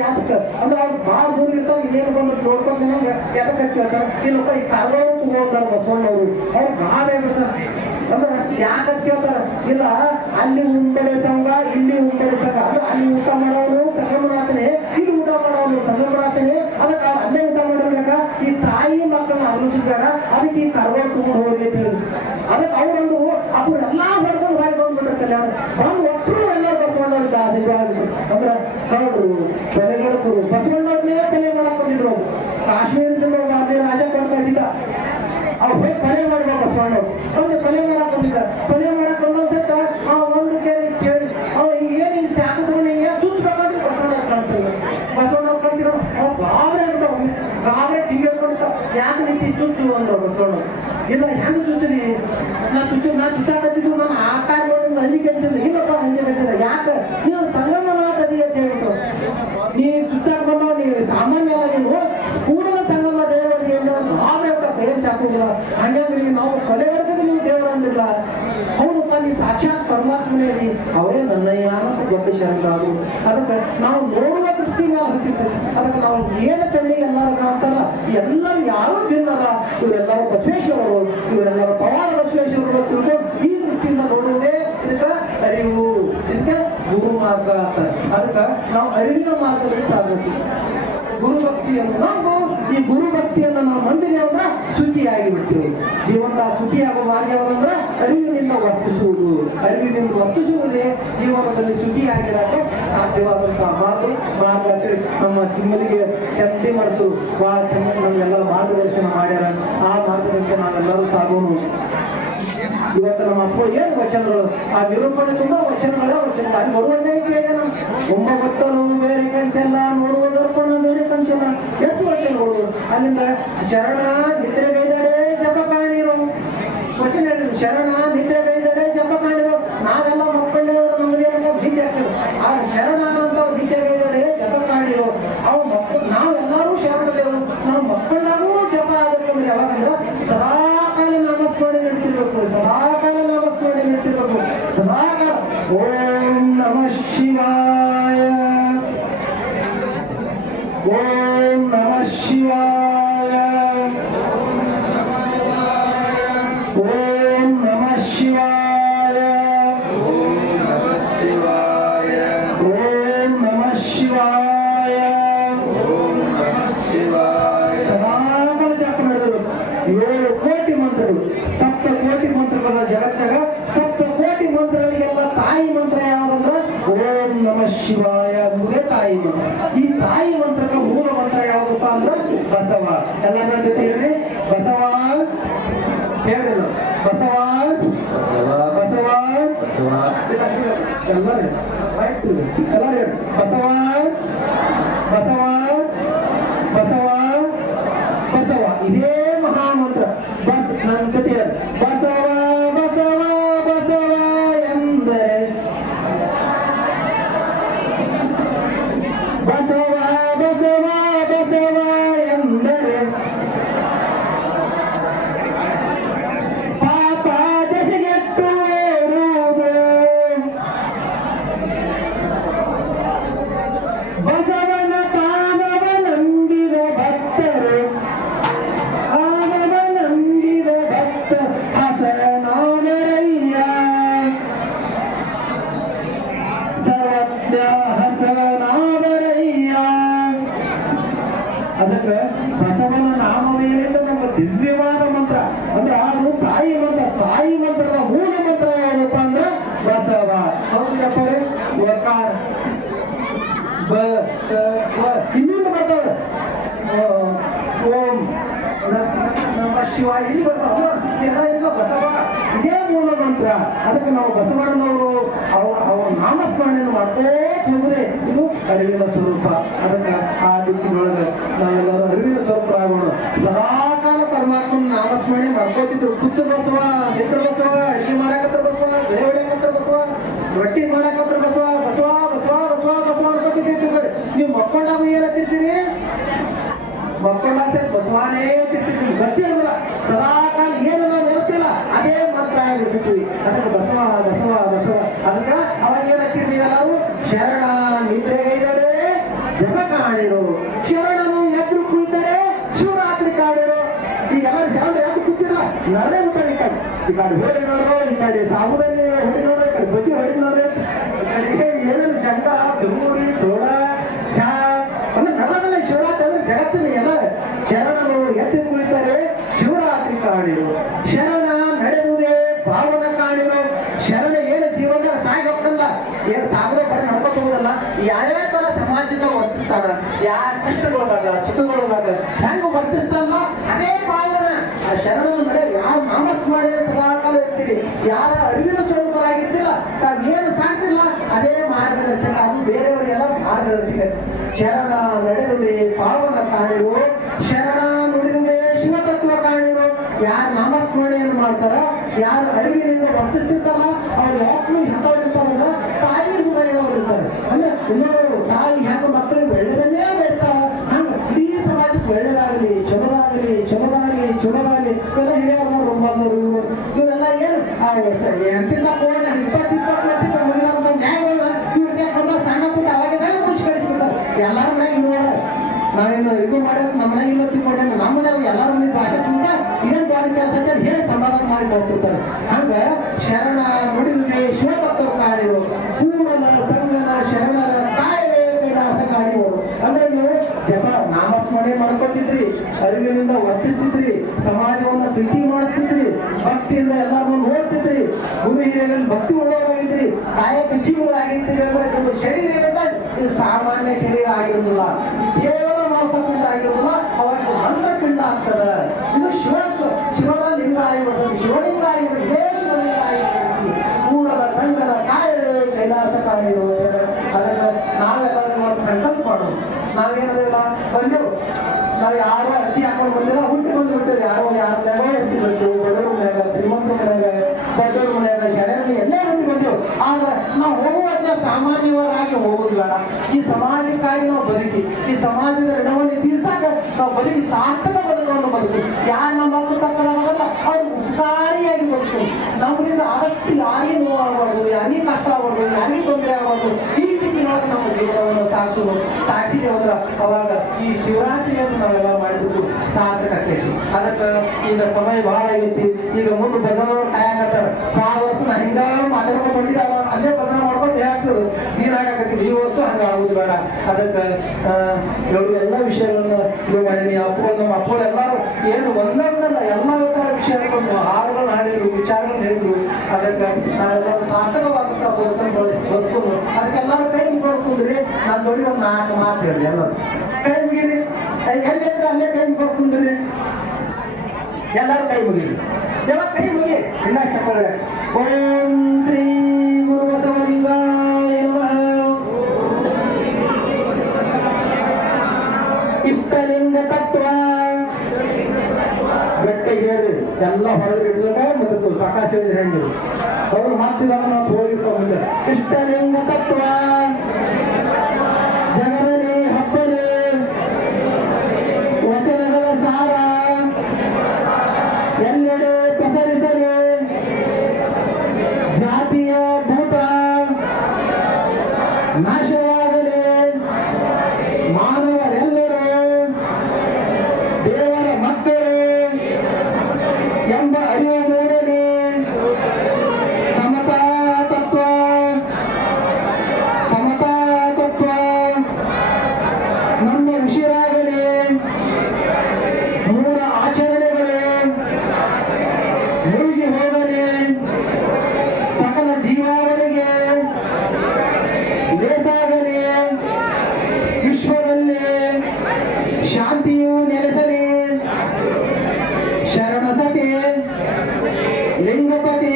ಯಾತಕ್ಕ ಅಂದ್ರೆ ಅವ್ರು ಭಾಳ ದೂರ ಇರ್ತಾವ. ಇನ್ನೇನು ಬಂದು ನೋಡ್ಕೊಂಡು ನಂಗೆ ಎದಕ್ಕೆ ಕೇಳ್ತಾರ ಇಲ್ಲಪ್ಪ ಈ ಕರ್ಗಳು ತಗೊಂಡಾರ ಬಸವಣ್ಣವರು ಅವ್ರು ಭಾಳ ಹೇಳ್ಬಿಡ್ತಾರ. ಅಂದ್ರೆ ಯಾಕಂತ ಕೇಳ್ತಾರ ಇಲ್ಲ ಅಲ್ಲಿ ಉಂಬಡೆ ಸಂಘ ಇಲ್ಲಿ ಉಂಬಡೆ ಸಂಘ ಅಂದ್ರೆ ಅಲ್ಲಿ ಊಟ ಮಾಡೋನು ಸಂಗಮನಾಥನೇ ಇಲ್ಲಿ ಊಟ ಮಾಡೋನು ಸಂಗಮನಾಥನೇ. ಅದಕ್ಕೆ ಅವ್ರು ಅಲ್ಲೇ ಊಟ ಮಾಡೋದ್ರಾಗ ಈ ತಾಯಿ ಮಕ್ಕಳನ್ನ ಅನುಸರಿಸಬೇಡ, ಅದಕ್ಕೆ ಈ ಕರ್ಗಳು ತಗೊಂಡು ಹೋಗಿ ಅಂತ ಹೇಳಿದ್ರು. ಅದಕ್ಕೆ ಅವ್ರೊಂದು ಅವ್ರೆಲ್ಲಾ ಹೊಡ್ಕೊಂಡು ಬಾಯಿ ಬಂದ್ಬಿಟ್ರೆ ಕಲ್ಯಾಣ ಬಂದು ಒಟ್ಟರು ಎಲ್ಲರೂ ಬಸವಣ್ಣವ್ರಿದ್ದ ಅಂದ್ರೆ ಕಳ್ಳರು ಬೆಲೆಗಡಕರು ಬಸವಣ್ಣವ್ರನ್ನೇ ಬೆಲೆ ಮಾಡಕ್ ಬಂದಿದ್ರು. ಕಾಶ್ಮೀರದಿಂದ ರಾಜ ಕೊಂಡು ಕಳಿಸಿದ್ದ ಅವ್ರು ಹೋಗಿ ಕೊಲೆ ಮಾಡ್ಬೇಕು ಬಸವಣ್ಣವ್ರು ಒಂದು ಕೊಲೆ ಮಾಡಕ್ ಬಂದಿದ್ದ. ಕೊಲೆ ಮಾಡಕ್ ಬಂದ ಒಂದು ಕೇಳಿ ಏನ್ ಚಾಕು ತಗೊಂಡು ಸುತ್ತಬೇಕಂದ್ರೆ ಬಸವಣ್ಣ ಕಾಣ್ತಿಲ್ಲ. ಬಸವಣ್ಣವ್ರು ಕಾಣ್ತಿರೋ ಗಾಬರಿ ಆಗ್ಬಿಟ್ಟು ಗಾಬರಿ ಟಿವಿ ಹೇಳ್ಕೊಂಡಿದ್ದ ಯಾಕೆ ನಿಂತಿ ಚುಚ್ಚು ಅಂದ್ರು ಬಸವಣ್ಣ. ಇಲ್ಲ ಹೆಂಗ್ ಚುಚ್ಚಲಿ ನಾ ಚುಚ್ಚಾಕತ್ತಿದ್ರು ನಾನು ಆಕಾರ ನೋಡಿ ಅಂಜಿಕೆ ಹಚ್ಚಿಲ್ಲ. ಇಲ್ಲಪ್ಪ ಅಂಜಿಕೆ ಹಚ್ಚಿಲ್ಲ. ಯಾಕೆ ನೀವು ಸಂಗಮನಾಥ ಅದಿ ಅಂತ ಹೇಳ್ಬಿಟ್ಟು ನೀವು ಚುಚ್ಚಾಕ ಬಂದವ ನೀವು ಸಾಮಾನ್ಯ ಅಲ್ಲ, ನೀವು ಕೂಡಲ ಸಂಗಮ ದೇವರಿ ಅಂದ್ರೆ ನಾವೇ ಬೇರೆ ಚಾಕುದಿಲ್ಲ. ಹಂಗಾಗಿ ನಾವು ಕೊಲೆಗಡದಾಗ ನೀವು ದೇವರ ಅಂದಿಲ್ಲ. ಹೌದಪ್ಪ ನೀ ಸಾಕ್ಷಾತ್ ಪರಮಾತ್ಮನೇ ರೀ ಅವರೇ ನನ್ನಯ್ಯ ಅಂತ ದೊಡ್ಡ ಶರಣರಾದ್ರು. ಅದಕ್ಕೆ ನಾವು ನೋಡುವ ದೃಷ್ಟಿ ನಾವು ಹತ್ತಿರ್ತೇವೆ. ಅದಕ್ಕೆ ನಾವು ಏನು ಕಣ್ಣಿ ಎಲ್ಲರೂ ಕಾಣ್ತಾರಲ್ಲ ಎಲ್ಲರೂ ಯಾರೂ ತಿನ್ನಲ್ಲ. ಇವರೆಲ್ಲರೂ ಬಸವೇಶ್ವರರು, ಇವರೆಲ್ಲರೂ ಪವಾಡ ಬಸವೇಶ್ವರರು ತಿಳ್ಕೊಂಡು ಈ ದೃಷ್ಟಿಯಿಂದ ನೋಡುವುದೇ ಇದಕ್ಕೆ ಅರಿವು, ಇದಕ್ಕೆ ಗುರು ಮಾರ್ಗ ಅಂತ. ಅದಕ್ಕೆ ನಾವು ಅರಿವಿನ ಮಾರ್ಗದಲ್ಲಿ ಸಾಗಬೇಕು. ಗುರುಭಕ್ತಿಯನ್ನು ನಾವು ಈ ಗುರುಭಕ್ತಿಯನ್ನು ನಾವು ಮಂದಿಗೆ ಅಂದ್ರೆ ಶುಚಿಯಾಗಿ ಬಿಡ್ತೀವಿ. ಜೀವನದ ಶುಚಿಯಾಗುವ ಮಾರ್ಗ ಯಾವ್ದಂದ್ರೆ ಅರಿವಿನಿಂದ ವರ್ತಿಸುವುದು. ಅರಿವಿನಿಂದ ವರ್ತಿಸುವುದೇ ಜೀವನದಲ್ಲಿ ಶುಚಿಯಾಗಿರಕ್ಕೆ ಸಾಧ್ಯವಾದಂತಹ ಮಾರ್ಗ ಅಂತೇಳಿ ನಮ್ಮ ಸಿಂಗಲಿಗೆ ಚಂದಿ ಮಾಡಿಸು ಬಹಳ ಚೆನ್ನಾಗಿ ನಮಗೆಲ್ಲ ಮಾರ್ಗದರ್ಶನ ಮಾಡ್ಯಾರ. ಆ ಮಾರ್ಗದಂತೆ ನಾವೆಲ್ಲರೂ ಸಾಗೋನು. ಇವತ್ತು ನಮ್ಮ ಅಪ್ಪ ಏನು ವಚನಗಳು ಆ ನಿರೂಪಣೆ ತುಂಬಾ ವಚನಗಳ ಅಲ್ಲಿ ಬರುವಂತೆ ಕೇಳಿದ ಒಮ್ಮ ಭಕ್ತರು ಬೇರೆ ಕಂಚಲ್ಲ ನೋಡುವ ದರ್ಪಣ ಬೇರೆ ಕಂಚಲ್ಲ ಎಷ್ಟು ವಚನಗಳು. ಅಲ್ಲಿಂದ ಶರಣ ನಿದ್ರೆಗೈದಡೆ ಜಪ ಕಾಣಿರು ವಚನ ಹೇಳಿದ್ರು. ಶರಣ ನಿದ್ರೆಗೈದಡೆ ಜಪ ಕಾಣಿರು. ನಾವೆಲ್ಲ ಮಕ್ಕಳಿರೋರು ನಮಗೆ ಭೀತಿ ಆಗ್ತದೆ. ಆ ಶರಣ ಅಂತ ಭೀತಿಗೈದಡೆ ಜಪ ಕಾಣಿರು. ಅವು ಮಕ್ಕಳು ನಾವೆಲ್ಲರೂ ಶರಣದೇವರು. ನಾವು ಮಕ್ಕಳಾಗೂ ಜಪ ಆಗಬೇಕಂದ್ರೆ ಯಾವಾಗಂದ್ರೆ ಸದಾ ಕಾಲ ನಾಮಸ್ಮರಣೆ ನಡ್ತಿರ್ಬೇಕು. ಮಂತ್ರಗಳು. ಸಪ್ತ ಕೋಟಿ ಮಂತ್ರಗಳ ಜಗತ್ತಾಗ ಸಪ್ತ ಕೋಟಿ ಮಂತ್ರಗಳಿಗೆಲ್ಲ ತಾಯಿ ಮಂತ್ರ ಯಾವ್ದಂದ್ರ ಓಂ ನಮಃ ಶಿವಾಯ ಎಂಬುದೇ ತಾಯಿ ಮಂತ್ರ. ಈ ತಾಯಿ ಮಂತ್ರಕ್ಕೆ ಮೂಲ ಮಂತ್ರ ಯಾವ್ದಪ್ಪ ಅಂದ್ರ ಬಸವ. ಎಲ್ಲರ ಜೊತೆ ಹೇಳಿ ಬಸವ. ಹೇಳಿಲ್ಲ ಬಸವ ಬಸವ ಬಸವ. ಎಲ್ಲರೂ ಎಲ್ಲರೂ ಹೇಳಿ ಬಸವ ಬಸವ ಬಸವ ಬಸವ. ಇದೇ ಮಹಾಮಂತ್ರ. ಬಸ್ ನನ್ನ ಜೊತೆ ಬಸವ ಬಸವ ಬಸವ ಎಂದರೆ ಬಸವ ಬಸವ ಬಸವ ಎಂದರೆ ಪಾಪ ದೆಸೆಗೆಟ್ಟು ಓಡುವುದು. ಬಸವನ ಪಾದವ ನಂಬಿದ ಭಕ್ತರು ಆದವ ನಂಬಿದ ಭಕ್ತ ಹಸನಾದರಯ್ಯ. ಸರ್ವಜ್ಞ ಹಸನಾದರಯ್ಯ. ಅದಕ್ಕೆ ಬಸವನ ನಾಮವೇನೆಂದು ನಮ್ಮ ದಿವ್ಯವಾದ ಮಂತ್ರ ಅಂದ್ರೆ ಅದು ತಾಯಿ ಮಂತ್ರ. ತಾಯಿ ಮಂತ್ರದ ಮೂಲ ಮಂತ್ರ ಯಾವುದಪ್ಪ ಅಂದ್ರೆ ಬಸವ. ಹೌದಪ್ಪ ವಕಾರ ಬಸವ. ಇನ್ನೊಂದು ಬರ್ತದೆ ಓಂ ನಮಃ ಶಿವಾಯ. ಇಲ್ಲಿ ಬರ್ತಾವ ಎಲ್ಲ ಇಲ್ಲ ಬಸವ. ಇದೇ ಮೂಲ ಮಂತ್ರ. ಅದಕ್ಕೆ ನಾವು ಬಸವಣ್ಣನವರು ಅವ್ರ ನಾಮಸ್ಮರಣೆಯನ್ನು ಮಾಡ್ತೇ ಹೋಗುದೇ ಇದು ಅರಿವಿನ ಸ್ವರೂಪ. ಅದಕ್ಕೆ ಆ ದಿಕ್ಕಿನೊಳಗೆ ನಾವೆಲ್ಲರೂ ಅರಿವಿನ ಸ್ವರೂಪರಾಗೋಣ. ಸದಾಕಾಲ ಪರಮಾತ್ಮನ ನಾಮಸ್ಮರಣೆ ಮಾಡ್ಕೋತಿದ್ರು. ಕೂತು ಬಸವ, ನಿತ್ರ ಬಸವ, ಅಡಿಗೆ ಮಾಡಾಕತ್ರ ಬಸವ, ಬೆಳೆ ಹೊಡ್ಯಾಕತ್ರ ಬಸವ, ರೊಟ್ಟಿ ಮಾಡಾಕತ್ರ ಬಸವ, ಬಸವ ಬಸವ ಬಸವ ಬಸವ ಅನ್ಕೋತಿರ್ತೀವಿ. ನೀವು ಮಕ್ಕೊಂಡಾಗ ಏನಂತಿರ್ತೀರಿ? ಮಕ್ಕೊಂಡಾಗ ಬಸವಾನೇ ತಿರ್ತಿರ್ತೀವಿ. ಗೊತ್ತಿರಲ್ಲ ಸದಾಕಾಲ ಏನು ನಾವು ನೆನಪಿಲ್ಲ ಅದೇ ಮಂತ್ರ ಆಗಿರ್ತಿದ್ವಿ. ಅದಕ್ಕೆ ಬಸವ ಬಸವ ಬಸವ. ಅದಕ್ಕೆ ಅವಾಗ ಏನಾಗ್ತಿರ್ತೀವಿ ಎಲ್ಲರೂ ಶರಣ ನಿದ್ರೆಗೈದರೆ ಜಪ ಕಾಣಿರು, ಶರಣನು ಎದ್ರು ಕುಳಿತರೆ ಶಿವರಾತ್ರಿ ಕಾಡಿರು. ಈಗೆಲ್ಲ ಶರಣ ಎದ್ದು ಕೂತಿರಲ್ಲ ನಡೆ ಊಟ. ಈ ಕಡೆ ಹೋಗಿ ನೋಡ್ರು, ಈ ಕಡೆ ಸಾಬುದಲ್ಲಿ ಹೊಡಿ ನೋಡ್ರಿ, ಈ ಕಡೆ ಬಜ್ಜಿ ಹೊಡಿ ನೋಡ್ರಿ, ಈ ಕಡೆ ಏನೇನು ಶಂಕ ಚುಮೂರಿ ಸೋಡ ಚಾ ಅಂದ್ರೆ ನಡದಲ್ಲ. ಶಿವರಾತ್ರಿ ಅಂದ್ರೆ ಜಗತ್ತಿನ ಎಲ್ಲ ಶರಣನು ಎದ್ದು ಕುಳಿತರೆ ಶಿವರಾತ್ರಿ ಕಾಣಿರು, ಶರಣ ನಡೆದುದೇ ಪಾವನ ಕಾಣಿರು. ಶರಣ ಏನು ಜೀವನದಾಗ ಸಾಗಿ ಹೋಗ್ತಲ್ಲ, ಏನು ಸಾಗದ ಬರೀ ನಡ್ಕೊತ ಹೋಗುದಲ್ಲ. ಯಾವ್ಯಾವ ತರ ಸಮಾಜದಾಗ ವರ್ತಿಸ್ತಾನ, ಯಾರ ಕಷ್ಟಗಳದಾಗ ಸುಖಗಳದಾಗ ಹೆಂಗ ವರ್ತಿಸ್ತಾನ ಅದೇ ಪಾವನ. ಆ ಶರಣನ ನಡೆ ಯಾರು ನಾಮಸ್ ಮಾಡಿ ಸದಾಕಾಲ ಇರ್ತೀರಿ, ಯಾರ ಅರಿವಿನ ಸ್ವರೂಪರಾಗಿರ್ತಿಲ್ಲ, ತಾವೇನು ಸಾಕ್ತಿಲ್ಲ ಅದೇ ಮಾರ್ಗದರ್ಶಕ. ಅದು ಬೇರೆಯವರಿಗೆಲ್ಲ ಮಾರ್ಗದರ್ಶಕ. ಶರಣ ನಡೆದುದೇ ಪಾವನ ಕಾಣಿರು, ಶರಣ ನುಡಿದುದೇ ಶಿವತತ್ವ ಕಾಣಿರು. ಯಾರು ನಾಮಸ್ಮರಣೆಯನ್ನು ಮಾಡ್ತಾರ, ಯಾರು ಅರಿವಿನಿಂದ ವರ್ತಿಸ್ತಿರ್ತಾರ, ಅವ್ರ ಆತ್ಮ ಎಂಥವ್ರು ಇರ್ತಾರಂದ್ರ ತಾಯಿ ಹೃದಯದವ್ರು ಇರ್ತಾರೆ. ಅಂದ್ರೆ ಇನ್ನೊಂದು ತಾಯಿ ಹೆಂಗ ಮಕ್ಕಳಿಗೆ ಒಳ್ಳೆದನ್ನೇ ಬೇಡ್ತಾರ, ಹಂಗ ಇಡೀ ಸಮಾಜಕ್ಕೆ ಒಳ್ಳೇದಾಗಲಿ, ಚಲೋದಾಗಲಿ ಚಲೋದಾಗಲಿ ಚಲೋದಾಗಲಿ. ಇವೆಲ್ಲ ಹಿರಿಯರದವ್ರು ಒಂಬದವರು ಇವರೆಲ್ಲ ಏನು ಎಂತಿಂದ ಕೋಣ 20-20 ವರ್ಷಕ್ಕೆ ಮುಗಿದಂತ ನ್ಯಾಯಗಳನ್ನ ಇವ್ರಿಗೆ ಬಂದಾಗ ಸಣ್ಣ ಪುಟ್ಟ ಅವಾಗಿದ್ದಾಗ ಖುಷಿ ಕಳಿಸ್ಬಿಡ್ತಾರೆ. ಎಲ್ಲಾರ ಮನೆಗೆ ಇರೋಣ ನಾವೇನು ಇದು ಮಾಡೋದು ನಮ್ಮ ಮನೆಗೆ ಇಲ್ಲ ತಿಳ್ಕೊಂಡೆ ನಮ್ಮ ಮನೆಯಾಗ ಎಲ್ಲಾರ ಮನೆ ಭಾಷೆ ತುಂಬ ಇದೇನು ದೊಡ್ಡ ಕೆಲಸ ಅಂತ ಹೇಳಿ ಸಮಾಧಾನ ಮಾಡಿ ಬರ್ತಿರ್ತಾರೆ. ಹಂಗ ಶರಣ ನುಡಿದುದೇ ಶಿವತತ್ವ ಕಾಣಿರು, ಕೂಡಲ ಸಂಗನ ಶರಣರ ಕಾಯವೇ ಕೈಲಾಸ ಕಾಣಿವರು. ಅಂದ್ರೆ ನೀವು ಜಪ ನಾಮಸ್ಮರಣೆ ಮಾಡ್ಕೊತಿದ್ರಿ, ಅರಿವಿನಿಂದ ವರ್ತಿಸ್ತಿದ್ರಿ, ಸಮಾಜವನ್ನ ಪ್ರೀತಿ ಮಾಡ್ತಿದ್ರಿ, ಭಕ್ತಿಯಿಂದ ಎಲ್ಲರನ್ನೂ ನೋಡ್ತಿದ್ರಿ, ಗುರು ಹಿರಿಯರಲ್ಲಿ ಭಕ್ತಿ ಒಳ್ಳೋರಾಗಿದ್ರಿ, ಕಾಯಕ ಜೀವಗಳಾಗಿದ್ರಿ. ಅಂದ್ರೆ ನಿಮ್ಮ ಶರೀರ ಏನಂತ ಇದು ಸಾಮಾನ್ಯ ಶರೀರ ಆಗಿರೋದಿಲ್ಲ, ಕೇವಲ ಮಾಂಸಪಿಂಡ ಆಗಿರೋದಿಲ್ಲ, ಅವಾಗ ಮಂತ್ರಪಿಂಡ ಆಗ್ತದ. ಇದು ಶಿವನ ಲಿಂಗ ಆಗಿರ್ತದೆ, ಶಿವಲಿಂಗ ಆಗಿರ್ತದೆ, ಇದೇ ಶಿವಲಿಂಗ ಆಗಿರ್ತದೆ. ಕೂಡಲ ಸಂಗನ ಕಾಯವೇ ಕೈಲಾಸ ಕಾಣಿರುವುದು. ಅದಕ್ಕೆ ನಾವೆಲ್ಲರೂ ಸಂಕಲ್ಪ ಮಾಡೋದು. ನಾವೇನದಿಲ್ಲ ಬಂದೆವು, ನಾವು ಯಾರು ಅರ್ಜಿ ಹಾಕೊಂಡು ಬಂದಿಲ್ಲ, ಹುಟ್ಟಿ ಬಂದ್ಬಿಟ್ಟೇವೆ. ಯಾರೋ ಯಾರ್ದಾಗ ಹುಟ್ಟಿ ಬಂದೆವು, ಬಡವ್ರ ಮನ್ಯಾಗ, ಶ್ರೀಮಂತರ ಮನ್ಯಾಗ, ದೊಡ್ಡವ್ರ ಮನ್ಯಾಗ, ಶರಣರಿಗೆ ಎಲ್ಲೇ ಹುಟ್ಟಿ ಬಂದೆವು. ಆದ್ರೆ ನಾವು ಹೋಗುವಾಗ ಸಾಮಾನ್ಯವಾಗಿ ಹೋಗೋದು ಬೇಡ. ಈ ಸಮಾಜಕ್ಕಾಗಿ ನಾವು ಬದುಕಿ, ಈ ಸಮಾಜದ ಋಣವನ್ನು ತೀರ್ಸಾಕ ನಾವು ಬದುಕಿ ಸಾರ್ಥಕ ಬದುಕನ್ನು ಬದುಕು. ಯಾರು ನಮ್ಮ ಮಕ್ಕಳು ಪಕ್ಕದಾಗಲ್ಲ ಅವ್ರು ಉಪಕಾರಿಯಾಗಿ ಬದುಕು. ನಮ್ಮಿಂದ ಆದಷ್ಟು ಯಾರಿಗೂ ನೋವಾಗಬಾರ್ದು, ಯಾರಿಗೂ ಕಷ್ಟ ಆಗಬಾರ್ದು, ಯಾರಿಗೂ ತೊಂದರೆ ಆಗಬಾರ್ದು. ಈ ದಿಕ್ಕಿನೊಳಗೆ ನಮ್ಮ ಜೀವನವನ್ನು ಸಾಕ್ಷಿದೆ ಅಂದ್ರೆ ಅವಾಗ ಈ ಶಿವರಾತ್ರಿಯನ್ನು ನಾವೆಲ್ಲ ಮಾಡಿದ್ರು ಸಾರ್ಥಕ ಆಗ್ತೈತಿ. ಅದಕ್ಕೆ ಈಗ ಸಮಯ ಬಹಳ ಆಗೈತಿ. ಈಗ ಮುಂದೆ ಭಜನವ್ರು ಕಾಯಕತ್ತಾರ. ಆ ವರ್ಷ ಹಿಂಗ ಮಾತಾಡ್ಕೊಂಡು ಹೊಂದಿದಾರ, ಅಲ್ಲೇ ಭಜನೆ ಮಾಡ್ಕೊಂಡು ಹೇಳ್ತಿದ್ರು. ನೀನಾಗತ್ತೀವಿ ಈ ವರ್ಷ ಹಂಗ ಆಗುದು ಬೇಡ. ಅದಕ್ಕೆ ಎಲ್ಲ ವಿಷಯಗಳನ್ನ ಇದು ಮಾಡೀನಿ. ಅಪ್ಪಗಳು ನಮ್ಮ ಅಪ್ಪಗಳು ಎಲ್ಲರೂ ಏನು ಒಂದೊಂದಲ್ಲ ಎಲ್ಲ ವಿಷಯಗಳನ್ನು ಹಾಡುಗಳು ಹಾಡಿದ್ರು, ವಿಚಾರಗಳನ್ನು ಹೇಳಿದ್ರು. ಅದಕ್ಕೆ ನಾವೆಲ್ಲರೂ ಸಾರ್ಥಕವಾದಂತಹ ಬದುಕನ್ನು ಬದುಕೊಂಡು ಅದಕ್ಕೆಲ್ಲರೂ ಕೈ ಮುಗಿದ್ರಿ. ನಾನು ನೋಡಿ ಒಂದು 4 ಮಾತು ಹೇಳಿ, ಎಲ್ಲರೂ ಕೈ ಮುಗಿರಿ. ಎಲ್ಲಿದ್ರೆ ಅಲ್ಲೇ ಕೈ ಮುಗಿದ್ರಿ, ಎಲ್ಲರೂ ಕೈ ಮುಗಿರಿ. ಯಾವಾಗ ಕೈ ಮುಗಿ ಇನ್ನ ಇಷ್ಟಪಡ. ಓಂ ಶ್ರೀ ಗುರು ಬಸವಲಿಂಗಾಯ ನಮಃ. ಇಷ್ಟಲಿಂಗ ತತ್ವ ಗಟ್ಟಿಗೆ ಹೇಳಿ ಎಲ್ಲ ಹೊರಗೆ ಇಡ್ಲಕ್ಕ ಮತ್ತು ಪ್ರಕಾಶ ಹೇಳಿದ್ರೆ ಹೆಂಗಿರು ಅವರು ಹಾಕ್ತಿದಾಗ ನಾವು ಹೋಗಿರ್ತಾವಿಲ್ಲ. ಇಷ್ಟಲಿಂಗ ತತ್ವ ಜಗದಲ್ಲಿ ಹಬ್ಬನೆ ವಚನಗಳ ಸಾರ ಎಲ್ಲೆಡೆ ಪಸರಿಸಲಿ. ಜಾತಿಯ ಭೂತ ನಾಶವಾಗಲಿ. ಮಾನವರೆಲ್ಲರೂ ದೇವರ ಮಕ್ಕಳು ಎಂಬ ಅರಿವು ಮೂಡಲಿ. ಸಮತಾ ತತ್ವ ನಮ್ಮ ಉಸಿರಾಗಲಿ. ಮೂಢ ಆಚರಣೆಗಳು ಮುಳುಗಿ ಹೋಗಲಿ. ಸಕಲ ಜೀವಾವಳಿಗೆ ಲೇಸಾಗಲಿ. ವಿಶ್ವದಲ್ಲಿ ಶಾಂತಿಯು ನೆಲೆಸಲಿ. ಶರಣಸತಿ ಲಿಂಗಪತಿ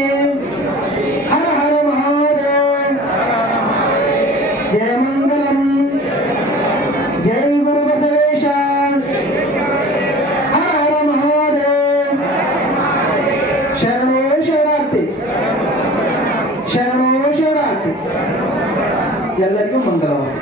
ಹರ ಹರ ಮಹಾದೇವ್. ಜಯ ಮಂಗಲಂ. ಜೈ ಗುರು ಬಸವೇಶ. ಹರ ಹರ ಮಹಾದೇವ್. ಶರಣೋ ಶಿವರಾತ್ರಿ. ಶರಣೋ ಶಿವರಾತ್ರಿ. ಎಲ್ಲರಿಗೂ ಮಂಗಲವಾಗಲಿ.